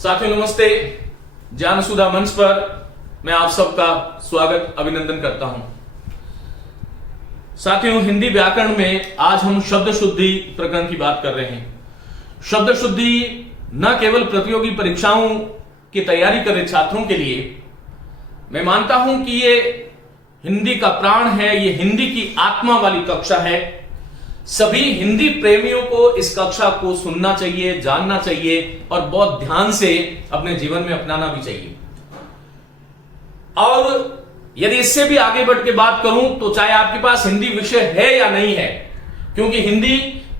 साथियों नमस्ते। ज्ञान सुधा मंच पर मैं आप सबका स्वागत अभिनंदन करता हूं। साथियों, हिंदी व्याकरण में आज हम शब्द शुद्धि प्रकरण की बात कर रहे हैं। शब्द शुद्धि न केवल प्रतियोगी परीक्षाओं की तैयारी कर रहे छात्रों के लिए, मैं मानता हूं कि ये हिंदी का प्राण है, ये हिंदी की आत्मा वाली कक्षा है। सभी हिंदी प्रेमियों को इस कक्षा को सुनना चाहिए, जानना चाहिए और बहुत ध्यान से अपने जीवन में अपनाना भी चाहिए। और यदि इससे भी आगे बढ़ के बात करूं तो चाहे आपके पास हिंदी विषय है या नहीं है, क्योंकि हिंदी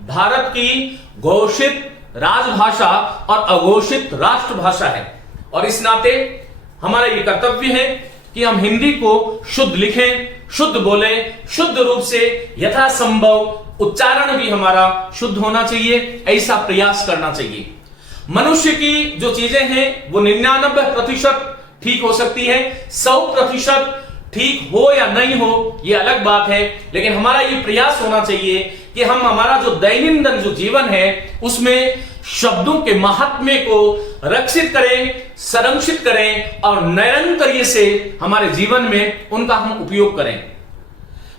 भारत की घोषित राजभाषा और अघोषित राष्ट्रभाषा है और इस नाते हमारा यह कर्तव्य है कि हम हिंदी को शुद्ध लिखें, शुद्ध बोलें, शुद्ध रूप से यथासंभव उच्चारण भी हमारा शुद्ध होना चाहिए, ऐसा प्रयास करना चाहिए। मनुष्य की जो चीजें हैं वो 99% ठीक हो सकती है, 100% ठीक हो या नहीं हो ये अलग बात है, लेकिन हमारा ये प्रयास होना चाहिए कि हम हमारा जो दैनंदिन जो जीवन है उसमें शब्दों के महात्म्य को रक्षित करें, संरक्षित करें और निरंतर से हमारे जीवन में उनका हम उपयोग करें।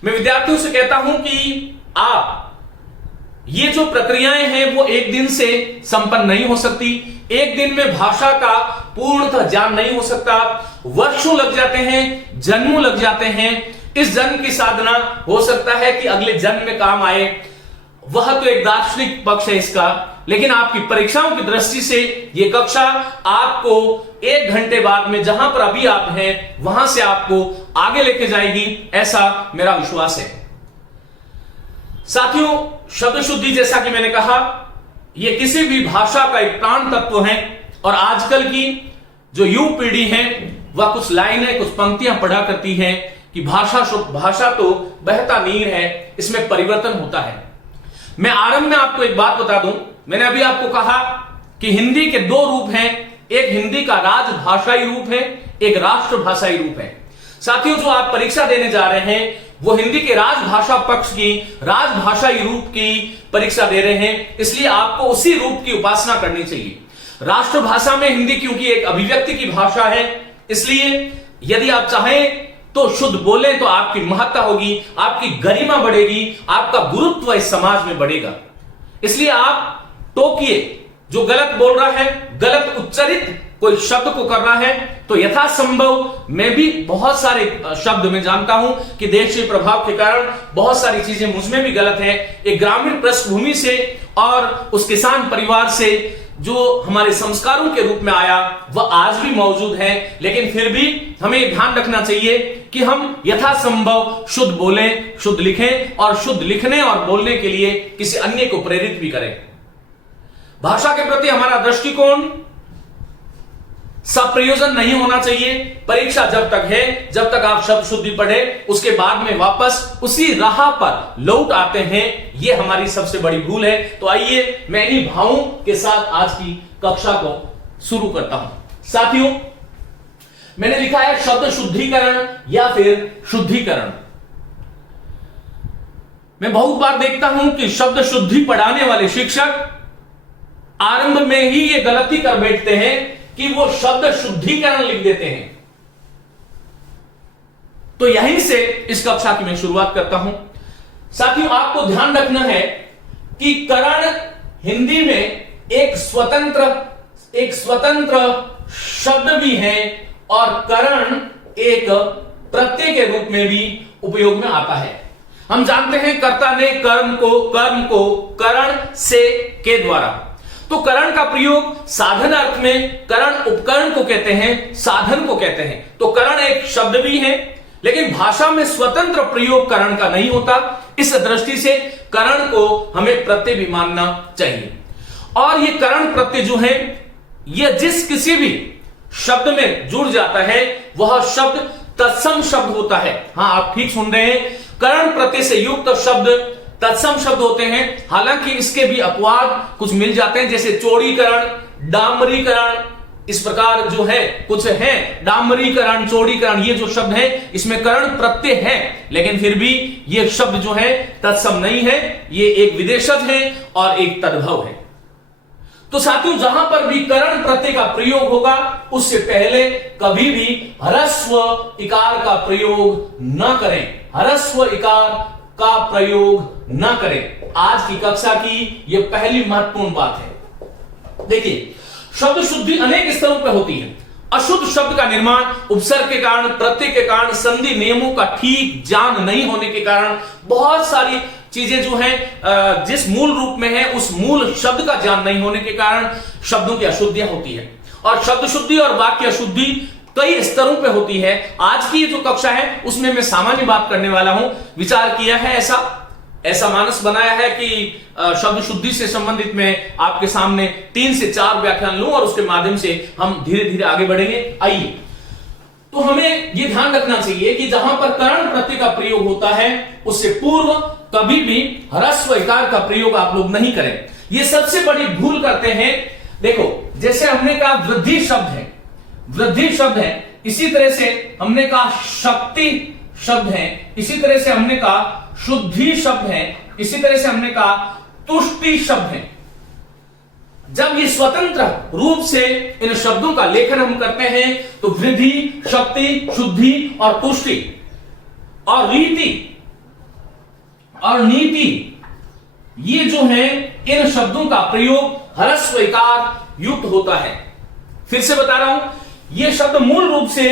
मैं विद्यार्थियों से कहता हूं कि आप ये जो प्रक्रियाएं हैं वो एक दिन से संपन्न नहीं हो सकती। एक दिन में भाषा का पूर्णतः ज्ञान नहीं हो सकता, वर्षों लग जाते हैं, जन्मों लग जाते हैं। इस जन्म की साधना हो सकता है कि अगले जन्म में काम आए, वह तो एक दार्शनिक पक्ष है इसका, लेकिन आपकी परीक्षाओं की दृष्टि से यह कक्षा आपको 1 घंटे बाद में जहां पर अभी आप हैं वहां से आपको आगे लेके जाएगी, ऐसा मेरा विश्वास है। साथियों, शब्द शुद्धि जैसा कि मैंने कहा यह किसी भी भाषा का एक प्राण तत्व है और आजकल की जो युवा पीढ़ी है वह कुछ लाइनें, कुछ पंक्तियां पढ़ा करती है कि भाषा तो बहता नीर है, इसमें परिवर्तन होता है। मैं आरंभ में आपको एक बात बता दूं, मैंने अभी आपको कहा कि हिंदी के 2 रूप हैं, एक हिंदी का राजभाषाई रूप है, एक राष्ट्रभाषाई रूप है। साथियों, जो आप परीक्षा देने जा रहे हैं वो हिंदी के राजभाषा पक्ष की, राजभाषाई रूप की परीक्षा दे रहे हैं, इसलिए आपको उसी रूप की उपासना करनी चाहिए। राष्ट्रभाषा में हिंदी क्योंकि एक अभिव्यक्ति की भाषा है, इसलिए यदि आप चाहें तो शुद्ध बोलें तो आपकी महत्ता होगी, आपकी गरिमा बढ़ेगी, आपका गुरुत्व इस समाज में बढ़ेगा। इसलिए आप टोकिए, जो गलत बोल रहा है, गलत उच्चारित कोई शब्द को कर रहा है तो यथासंभव, मैं भी बहुत सारे शब्द में जानता हूं कि देशीय प्रभाव के कारण बहुत सारी चीजें मुझमें भी गलत है। एक ग्रामीण पृष्ठभूमि से और उस किसान परिवार से जो हमारे संस्कारों के रूप में आया वह आज भी मौजूद है, लेकिन फिर भी हमें ध्यान रखना चाहिए कि हम यथासंभव शुद्ध बोलें, शुद्ध लिखें और शुद्ध लिखने और बोलने के लिए किसी अन्य को प्रेरित भी करें। भाषा के प्रति हमारा दृष्टिकोण सप्रयोजन नहीं होना चाहिए। परीक्षा जब तक है, जब तक आप शब्द शुद्धि पढ़े, उसके बाद में वापस उसी राह पर लौट आते हैं, यह हमारी सबसे बड़ी भूल है। तो आइए मैं इन्हीं भावों के साथ आज की कक्षा को शुरू करता हूं। साथियों, मैंने लिखा है शब्द शुद्धिकरण या फिर शुद्धिकरण। मैं बहुत बार देखता हूं कि शब्द शुद्धि पढ़ाने वाले शिक्षक आरंभ में ही ये गलती कर बैठते हैं कि वो शब्द शुद्धिकरण लिख देते हैं। तो यहीं से इस कक्षा की मैं शुरुआत करता हूं। साथियों, आपको ध्यान रखना है कि करण हिंदी में एक स्वतंत्र शब्द भी है और करण एक प्रत्यय के रूप में भी उपयोग में आता है। हम जानते हैं कर्ता ने कर्म को करण से के द्वारा, तो करण का प्रयोग साधन अर्थ में करण उपकरण को कहते हैं, साधन को कहते हैं। तो करण एक शब्द भी है, लेकिन भाषा में स्वतंत्र प्रयोग करण का नहीं होता। इस दृष्टि से करण को हमें प्रत्यय भी मानना चाहिए। और ये करण प्रत्यय जो है यह जिस किसी भी शब्द में जुड़ जाता है वह शब्द तत्सम शब्द होता है। हां, आप ठीक सुन रहे हैं, करण प्रत्यय से युक्त शब्द तत्सम शब्द होते हैं। हालांकि इसके भी अपवाद कुछ मिल जाते हैं, जैसे चौड़ीकरण, डामरीकरण, इस प्रकार जो है कुछ है, डामरीकरण, चौड़ीकरण, ये जो शब्द है इसमें करण प्रत्यय है, लेकिन फिर भी ये शब्द जो है तत्सम नहीं है, ये एक विदेशज है और एक तद्भव है। तो साथियों, जहां पर भी करण प्रत्यय का प्रयोग होगा उससे पहले कभी भी ह्रस्व इकार का प्रयोग न करें, ह्रस्व इकार का प्रयोग न करें। आज की कक्षा की यह पहली महत्वपूर्ण बात है। देखिए, शब्द शुद्धि अनेक स्तरों पर होती है। अशुद्ध शब्द का निर्माण उपसर्ग के कारण, प्रत्यय के कारण, संधि नियमों का ठीक ज्ञान नहीं होने के कारण, बहुत सारी चीजें जो हैं जिस मूल रूप में है उस मूल शब्द का ज्ञान नहीं होने के कारण शब्दों की अशुद्धियां होती है। और शब्द शुद्धि और वाक्य अशुद्धि कई स्तरों पे होती है। आज की जो कक्षा है उसमें मैं सामान्य बात करने वाला हूं। विचार किया है, ऐसा मानस बनाया है कि शब्द शुद्धि से संबंधित मैं आपके सामने 3 से 4 व्याख्यान लूं और उसके माध्यम से हम धीरे धीरे आगे बढ़ेंगे। आइए, तो हमें यह ध्यान रखना चाहिए कि जहां पर करण प्रत्यय का प्रयोग होता है उससे पूर्व कभी भी ह्रस्व इकार का प्रयोग आप लोग नहीं करें। यह सबसे बड़ी भूल करते हैं। देखो, जैसे हमने कहा वृद्धि शब्द है, वृद्धि शब्द है, इसी तरह से हमने कहा शक्ति शब्द है, इसी तरह से हमने कहा शुद्धि शब्द है, इसी तरह से हमने कहा तुष्टि शब्द है। जब ये स्वतंत्र रूप से इन शब्दों का लेखन हम करते हैं तो वृद्धि, शक्ति, शुद्धि और तुष्टि और रीति और नीति, ये जो है इन शब्दों का प्रयोग ह्रस्व इकार युक्त होता है। फिर से बता रहा हूं, ये शब्द मूल रूप से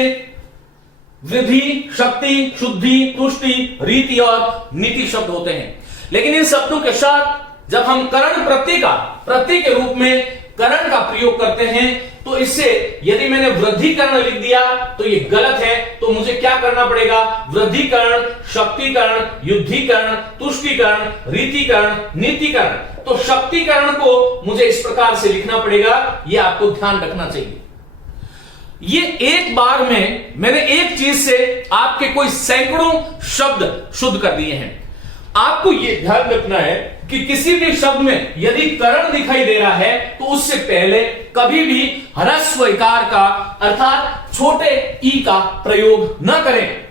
वृद्धि, शक्ति, शुद्धि, तुष्टि, रीति और नीति शब्द होते हैं। लेकिन इन शब्दों के साथ जब हम करण प्रत्यय के रूप में करण का प्रयोग करते हैं तो इससे यदि मैंने वृद्धिकरण लिख दिया तो ये गलत है। तो मुझे क्या करना पड़ेगा? वृद्धिकरण, शक्तिकरण, युद्धिकरण, तुष्टिकरण, रीतिकरण, नीतिकरण। तो शक्तिकरण को मुझे इस प्रकार से लिखना पड़ेगा, ये आपको ध्यान रखना चाहिए। ये एक बार में मैंने एक चीज से आपके कोई सैकड़ों शब्द शुद्ध कर दिए हैं। आपको यह ध्यान रखना है कि किसी भी शब्द में यदि करण दिखाई दे रहा है तो उससे पहले कभी भी ह्रस्व इकार का अर्थात छोटे ई का प्रयोग न करें।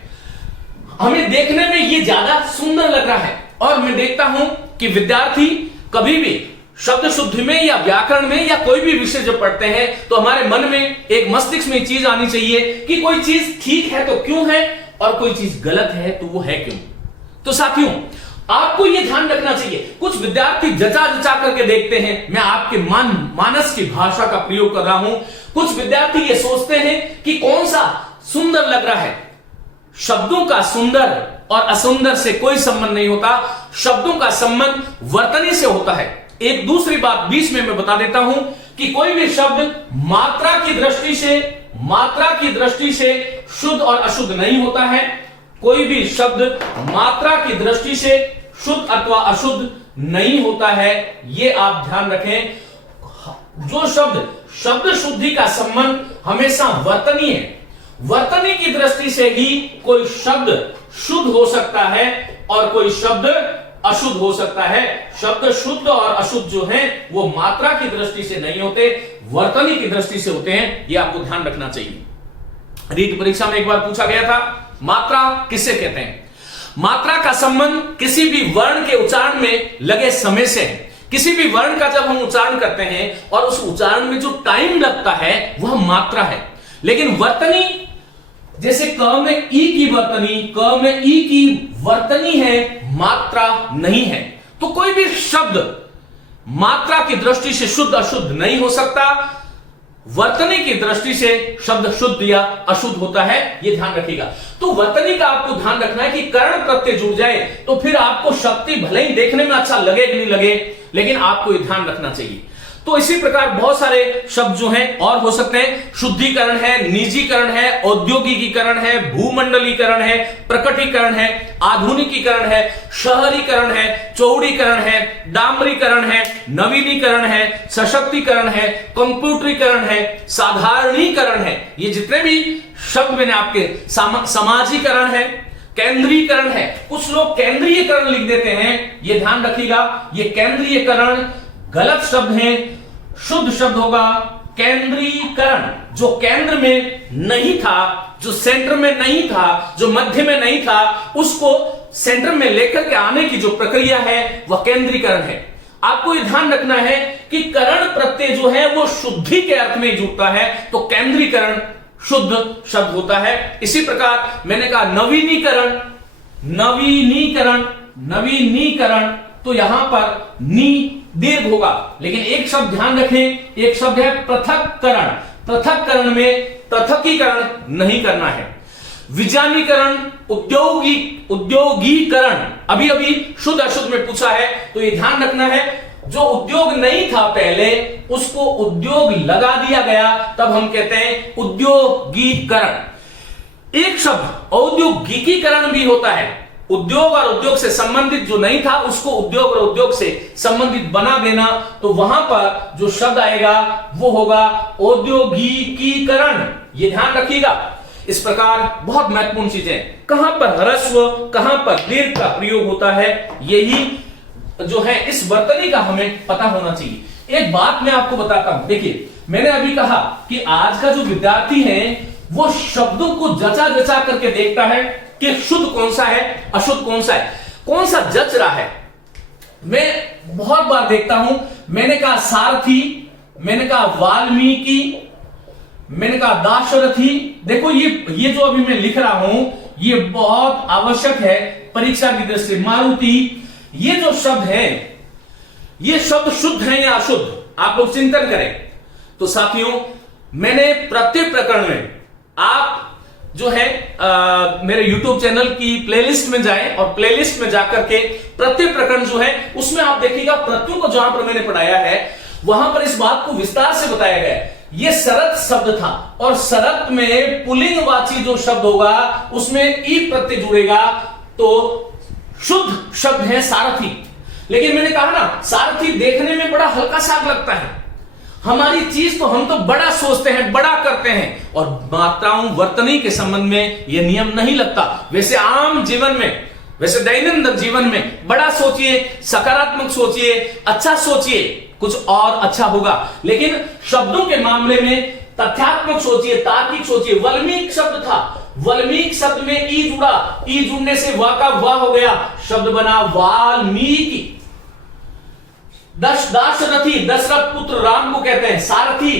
हमें देखने में यह ज्यादा सुंदर लग रहा है और मैं देखता हूं कि विद्यार्थी कभी भी शब्द शुद्धि में या व्याकरण में या कोई भी विषय जब पढ़ते हैं तो हमारे मन में एक मस्तिष्क में चीज आनी चाहिए कि कोई चीज ठीक है तो क्यों है और कोई चीज गलत है तो वो है क्यों। तो साथियों, आपको यह ध्यान रखना चाहिए। कुछ विद्यार्थी जचा जचा करके देखते हैं, मैं आपके मानस की भाषा का प्रयोग कर रहा हूं। कुछ विद्यार्थी ये सोचते हैं कि कौन सा सुंदर लग रहा है। शब्दों का सुंदर और असुंदर से कोई संबंध नहीं होता, शब्दों का संबंध वर्तनी से होता है। एक दूसरी बात बीच में मैं बता देता हूं कि कोई भी शब्द मात्रा की दृष्टि से शुद्ध और अशुद्ध नहीं होता है। कोई भी शब्द मात्रा की दृष्टि से शुद्ध अथवा अशुद्ध नहीं होता है, ये आप ध्यान रखें। जो शब्द शुद्धि का संबंध हमेशा वर्तनी है। वर्तनी की दृष्टि से ही कोई शब्द शुद्ध हो सकता है और कोई शब्द अशुद्ध हो सकता है। शब्द शुद्ध और अशुद्ध जो हैं वो मात्रा की दृष्टि से नहीं होते, वर्तनी की दृष्टि से होते हैं। ये आपको ध्यान रखना चाहिए। रीट परीक्षा में एक बार पूछा गया था, मात्रा किसे कहते हैं? मात्रा का संबंध किसी भी वर्ण के उच्चारण में लगे समय से है। किसी भी वर्ण का जब हम उच्चारण करते हैं और उस उच्चारण में जो टाइम लगता है वह मात्रा है। लेकिन वर्तनी, जैसे क में ई की वर्तनी, क में ई की वर्तनी है, मात्रा नहीं है। तो कोई भी शब्द मात्रा की दृष्टि से शुद्ध अशुद्ध नहीं हो सकता, वर्तनी की दृष्टि से शब्द शुद्ध या अशुद्ध होता है, यह ध्यान रखिएगा। तो वर्तनी का आपको ध्यान रखना है कि कर्ण प्रत्यय जुड़ जाए तो फिर आपको शक्ति भले ही देखने में अच्छा लगे कि नहीं लगे, लेकिन आपको यह ध्यान रखना चाहिए। तो इसी प्रकार बहुत सारे शब्द जो हैं और हो सकते हैं। शुद्धिकरण है, निजीकरण है, औद्योगिकीकरण है, भूमंडलीकरण है, प्रकटीकरण है, आधुनिकीकरण है, शहरीकरण है, चौड़ीकरण है, डामरीकरण है, नवीनीकरण है, सशक्तिकरण है, कंप्यूटरीकरण है, साधारणीकरण है। ये जितने भी शब्द मैंने आपके समाजीकरण है, केंद्रीकरण है। कुछ लोग केंद्रीयकरण लिख देते हैं, ये ध्यान रखिएगा, ये केंद्रीयकरण गलत शब्द है। शुद्ध शब्द होगा केंद्रीकरण। जो केंद्र में नहीं था, जो सेंटर में नहीं था, जो मध्य में नहीं था, उसको सेंटर में लेकर के आने की जो प्रक्रिया है वह केंद्रीकरण है। आपको यह ध्यान रखना है कि करण प्रत्यय जो है वो शुद्धि के अर्थ में जुड़ता है, तो केंद्रीकरण शुद्ध शब्द होता है। इसी प्रकार मैंने कहा नवीनीकरण, नवीनीकरण, नवीनीकरण, तो यहां पर नी दीर्घ होगा। लेकिन एक शब्द ध्यान रखें, एक शब्द है पृथक्करण। पृथक्करण में पृथकीकरण नहीं करना है। विजानीकरण, उद्योगीकरण, अभी अभी शुद्ध अशुद्ध में पूछा है, तो ये ध्यान रखना है, जो उद्योग नहीं था पहले उसको उद्योग लगा दिया गया, तब हम कहते हैं उद्योगीकरण। एक शब्द औद्योगिकीकरण भी होता है, उद्योग और उद्योग से संबंधित जो नहीं था उसको उद्योग और उद्योग से संबंधित बना देना, तो वहां पर जो शब्द आएगा वो होगा औद्योगिकीकरण। ये ध्यान रखिएगा। इस प्रकार बहुत महत्वपूर्ण चीजें, कहां पर ह्रस्व कहां पर दीर्घ का प्रयोग होता है, यही जो है इस वर्तनी का हमें पता होना चाहिए। एक बात मैं आपको बताता हूं, देखिए मैंने अभी कहा कि आज का जो विद्यार्थी है वो शब्दों को जचा जचा करके देखता है कि शुद्ध कौन सा है, अशुद्ध कौन सा है, कौन सा जच रहा है। मैं बहुत बार देखता हूं, मैंने कहा सारथी, मैंने कहा वाल्मीकि, मैंने कहा दाशरथी। देखो ये जो अभी मैं लिख रहा हूं ये बहुत आवश्यक है परीक्षा की दृष्टि से। मारुति, ये जो शब्द है ये शब्द शुद्ध है या अशुद्ध, आप लोग चिंतन करें। तो साथियों मैंने प्रत्येक प्रकरण में, आप जो है मेरे YouTube चैनल की प्लेलिस्ट में जाएं और प्लेलिस्ट में जाकर के प्रत्येक प्रकरण जो है उसमें आप देखिएगा प्रत्ययों को जहां पर मैंने पढ़ाया है वहां पर इस बात को विस्तार से बताया गया है। ये शरत शब्द था और शरत में पुल्लिंगवाची जो शब्द होगा उसमें ई प्रत्यय जुड़ेगा, तो शुद्ध शब्द है सारथी। लेकिन मैंने कहा ना सारथी देखने में बड़ा हल्का सा लगता है, हमारी चीज तो हम तो बड़ा सोचते हैं, बड़ा करते हैं, और मात्राओं वर्तनी के संबंध में यह नियम नहीं लगता। वैसे आम जीवन में, वैसे दैनंदिन जीवन में बड़ा सोचिए, सकारात्मक सोचिए, अच्छा सोचिए, कुछ और अच्छा होगा। लेकिन शब्दों के मामले में तथ्यात्मक सोचिए, तार्किक सोचिए। वाल्मीकि शब्द था, वाल्मीकि शब्द में ई जुड़ा, ई जुड़ने से वा का वा हो गया, शब्द बना वाल्मीकि। दाशरथी, दशरथ पुत्र राम को कहते हैं। सारथी,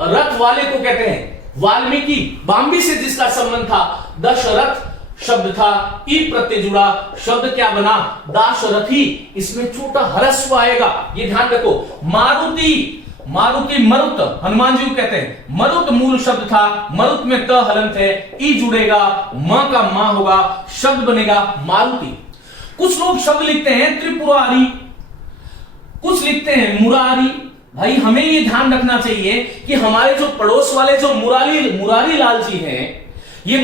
रथ वाले को कहते हैं। वाल्मीकि, बाम्बी से जिसका संबंध था। दशरथ शब्द था, ई प्रत्यय जुड़ा, शब्द क्या बना, दाशरथी। इसमें छोटा ह्रस्व आएगा, ये ध्यान रखो। मारुति, मारुति मरुत, हनुमान जी को कहते हैं। मरुत मूल शब्द था, मरुत में त हलंत है, ई जुड़ेगा, मां का मां होगा, शब्द बनेगा मारुति। कुछ लोग शब्द लिखते हैं त्रिपुरारी, कुछ लिखते हैं मुरारी। भाई हमें ये ध्यान रखना चाहिए कि हमारे जो पड़ोस वाले जो मुरारी लाल जी हैं, ये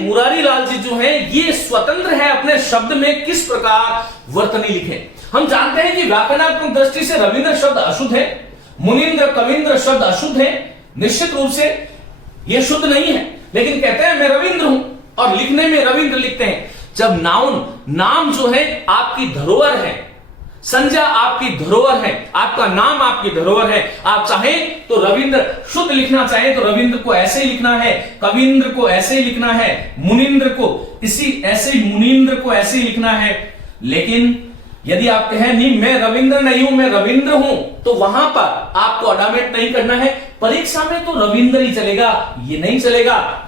मुरारी लाल जी जो हैं ये स्वतंत्र है अपने शब्द में किस प्रकार वर्तनी लिखे। हम जानते हैं कि व्याकरणात्मक दृष्टि से रविंद्र शब्द अशुद्ध है, मुनिंद्र कविंद्र शब्द अशुद्ध है, निश्चित रूप से यह शुद्ध नहीं है, लेकिन कहते हैं मैं रविंद्र हूं और लिखने में रविंद्र लिखते हैं। जब नाउन, नाम जो है आपकी धरोहर है, संज्ञा आपकी धरोहर है, आपका नाम आपकी धरोहर है। आप चाहें तो रविंद्र शुद्ध लिखना चाहें तो रविंद्र को ऐसे ही लिखना है, कविंद्र को ऐसे ही लिखना है, मुनिंद्र को इसी ऐसे ही, मुनिंद्र को ऐसे ही लिखना है। लेकिन यदि आप कहें नहीं मैं रविंद्र नहीं हूं, मैं रविंद्र हूं, तो वहां पर आपको अडामेट नहीं करना है। परीक्षा में तो रविंद्र ही चलेगा, ये नहीं चलेगा।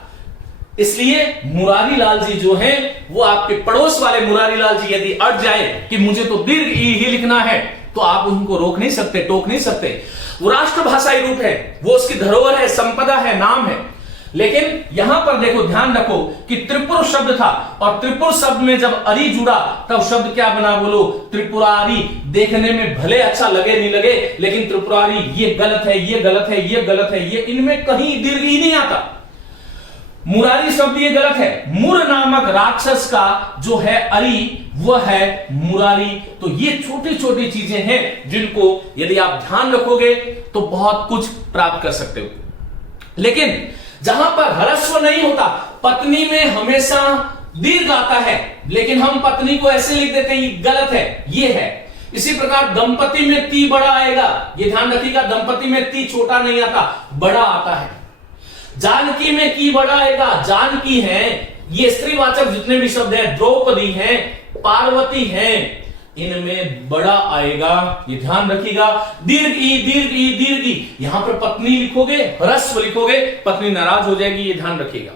इसलिए मुरारी लाल जी जो हैं वो आपके पड़ोस वाले मुरारी लाल जी यदि अड़ जाए कि मुझे तो दीर्घ ई ही लिखना है, तो आप उनको रोक नहीं सकते, टोक नहीं सकते। वो राष्ट्रभाषाई रूप है, वो उसकी धरोहर है, संपदा है, नाम है। लेकिन यहां पर देखो, ध्यान रखो कि त्रिपुर शब्द था और त्रिपुर शब्द में जब अरी जुड़ा तब शब्द क्या बना, बोलो त्रिपुरारी। देखने में भले अच्छा लगे नहीं लगे, लेकिन त्रिपुरारी ये गलत है, ये गलत है, ये गलत है, ये इनमें कहीं दीर्घ ही नहीं आता। मुरारी शब्द ये गलत है। मुर नामक राक्षस का जो है अरी वह है मुरारी। तो ये छोटी छोटी चीजें हैं जिनको यदि आप ध्यान रखोगे तो बहुत कुछ प्राप्त कर सकते हो। लेकिन जहां पर ह्रस्व नहीं होता, पत्नी में हमेशा दीर्घ आता है, लेकिन हम पत्नी को ऐसे लिख देते हैं, ये गलत है, ये है। इसी प्रकार दंपति में ती बड़ा आएगा, ये ध्यान रखिएगा, दंपति में ती छोटा नहीं आता, बड़ा आता है। जानकी में की बड़ा आएगा, जानकी है, ये स्त्रीवाचक जितने भी शब्द हैं, द्रौपदी हैं, पार्वती हैं, इनमें बड़ा आएगा, ये ध्यान रखिएगा। दीर्घ ई, दीर्घ ई, दीर्घ ई, यहां पर पत्नी लिखोगे, ह्रस्व लिखोगे, पत्नी नाराज हो जाएगी, ये ध्यान रखिएगा।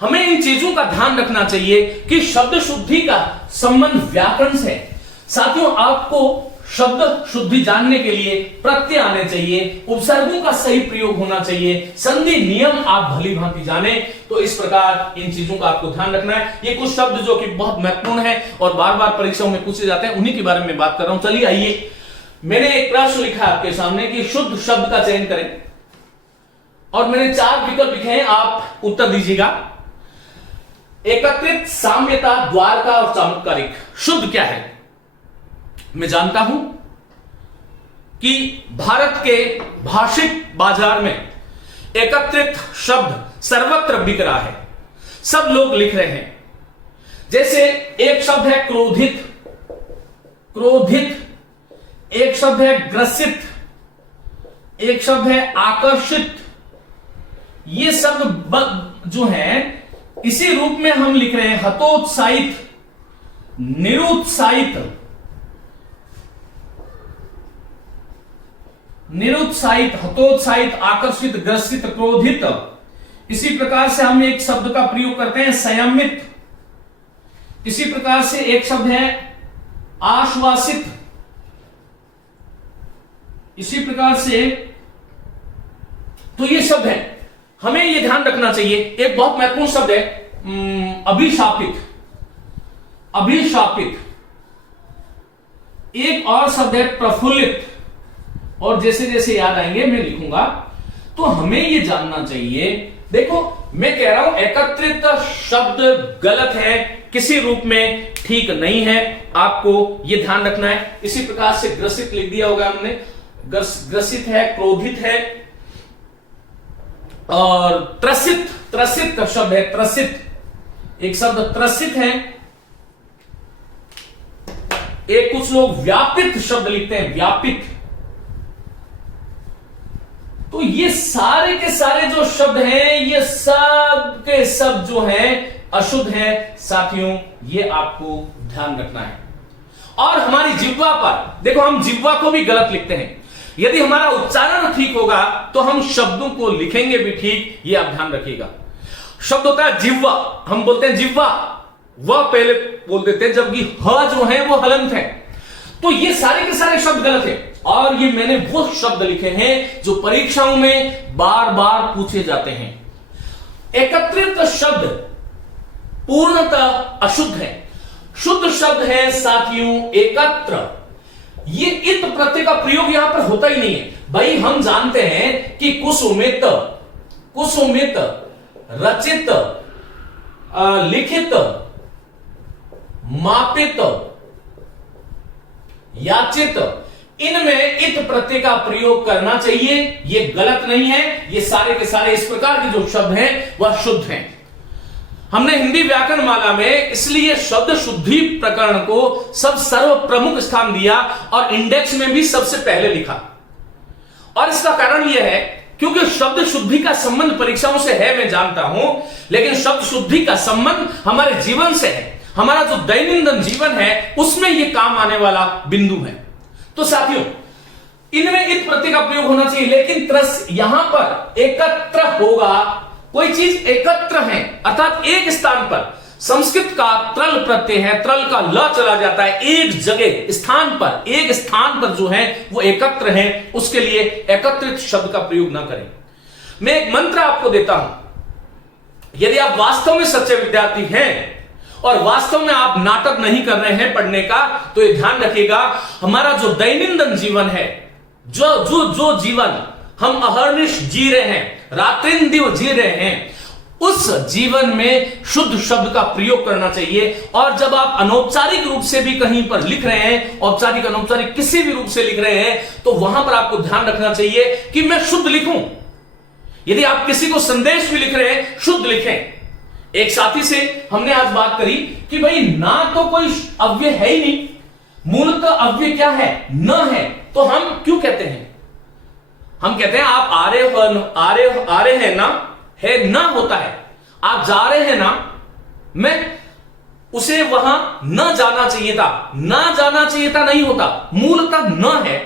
हमें इन चीजों का ध्यान रखना चाहिए कि शब्द शुद्धि का संबंध व्याकरण से है। साथियों, आपको शब्द शुद्धि जानने के लिए प्रत्यय आने चाहिए, उपसर्गों का सही प्रयोग होना चाहिए, संधि नियम आप भली भांति जाने। तो इस प्रकार इन चीजों का आपको ध्यान रखना है। ये कुछ शब्द जो कि बहुत महत्वपूर्ण है और बार बार परीक्षाओं में पूछे जाते हैं, उन्हीं के बारे में बात कर रहा हूं। चलिए आइए, मैंने एक प्रश्न लिखा है आपके सामने कि शुद्ध शब्द का चयन करें, और मैंने 4 विकल्प लिखे हैं, आप उत्तर दीजिएगा। एकत्रित, साम्यता, द्वारका और चमत्कारिक। शुद्ध क्या है? मैं जानता हूं कि भारत के भाषिक बाजार में एकत्रित शब्द सर्वत्र बिक रहा है, सब लोग लिख रहे हैं। जैसे एक शब्द है क्रोधित, क्रोधित, एक शब्द है ग्रसित, एक शब्द है आकर्षित। ये शब्द जो है इसी रूप में हम लिख रहे हैं हतोत्साहित, निरुत्साहित, निरुत्साहित, हतोत्साहित, आकर्षित, ग्रसित, क्रोधित। इसी प्रकार से हम एक शब्द का प्रयोग करते हैं संयमित। इसी प्रकार से एक शब्द है आश्वासित। इसी प्रकार से तो ये शब्द है, हमें ये ध्यान रखना चाहिए। एक बहुत महत्वपूर्ण शब्द है अभिशापित, अभिशापित। एक और शब्द है प्रफुल्लित, और जैसे जैसे याद आएंगे मैं लिखूंगा। तो हमें यह जानना चाहिए, देखो मैं कह रहा हूं एकत्रित शब्द गलत है, किसी रूप में ठीक नहीं है, आपको यह ध्यान रखना है। इसी प्रकार से ग्रसित लिख दिया होगा हमने, ग्रसित है, क्रोधित है, और त्रसित, त्रसित का शब्द है त्रसित, एक शब्द त्रसित है। एक कुछ लोग व्यापित शब्द लिखते हैं, व्यापित। तो ये सारे के सारे जो शब्द हैं, ये सब के सब जो हैं अशुद्ध हैं साथियों, ये आपको ध्यान रखना है। और हमारी जिह्वा पर देखो, हम जिह्वा को भी गलत लिखते हैं। यदि हमारा उच्चारण ठीक होगा तो हम शब्दों को लिखेंगे भी ठीक, ये आप ध्यान रखिएगा। शब्द होता है जिह्वा, हम बोलते हैं जिह्वा, वह पहले बोल देते हैं, जबकि ह जो है वो हलंत है। तो ये सारे के सारे शब्द गलत है, और ये मैंने वो शब्द लिखे हैं जो परीक्षाओं में बार बार पूछे जाते हैं। एकत्रित शब्द पूर्णतः अशुद्ध है। शुद्ध शब्द है साथियों एकत्र। ये इत प्रत्यय का प्रयोग यहां पर होता ही नहीं है। भाई हम जानते हैं कि कुसुमित, कुसुमित, रचित, लिखित, मापित, याचित, इनमें इत प्रत्यय का प्रयोग करना चाहिए। ये गलत नहीं है। ये सारे के सारे इस प्रकार के जो शब्द हैं वह शुद्ध हैं। हमने हिंदी व्याकरण माला में इसलिए शब्द शुद्धि प्रकरण को सब सर्व प्रमुख स्थान दिया और इंडेक्स में भी सबसे पहले लिखा। और इसका कारण यह है क्योंकि शब्द शुद्धि का संबंध परीक्षाओं से है, मैं जानता हूं, लेकिन शब्द शुद्धि का संबंध हमारे जीवन से है। हमारा जो दैनंदिन जीवन है उसमें यह काम आने वाला बिंदु है। तो साथियों, इनमें इत प्रत्यय का प्रयोग होना चाहिए, लेकिन त्रस यहां पर एकत्र होगा। कोई चीज एकत्र है अर्थात एक स्थान पर, संस्कृत का त्रल प्रत्यय है, त्रल का ल चला जाता है, एक जगह स्थान पर, एक स्थान पर जो है वो एकत्र है, उसके लिए एकत्रित शब्द का प्रयोग ना करें। मैं एक मंत्र आपको देता हूं। यदि आप वास्तव में सच्चे विद्यार्थी हैं और वास्तव में आप नाटक नहीं कर रहे हैं पढ़ने का, तो ये ध्यान रखिएगा, हमारा जो दैनंदिन जीवन है, जो जीवन हम अहर्निश जी रहे हैं, रात्रिंदिव जी रहे हैं, उस जीवन में शुद्ध शब्द का प्रयोग करना चाहिए। और जब आप अनौपचारिक रूप से भी कहीं पर लिख रहे हैं, औपचारिक अनौपचारिक किसी भी रूप से लिख रहे हैं, तो वहां पर आपको ध्यान रखना चाहिए कि मैं शुद्ध लिखूं। यदि आप किसी को संदेश भी लिख रहे हैं, शुद्ध लिखें। एक साथी से हमने आज बात करी कि भाई ना तो कोई अव्यय है ही नहीं, मूलतः अव्यय क्या है? न है। तो हम क्यों कहते हैं? हम कहते हैं आप आ रहे हैं ना, है ना होता है। आप जा रहे हैं ना, मैं उसे वहां न जाना चाहिए था। ना जाना चाहिए था नहीं होता, मूलतः न है।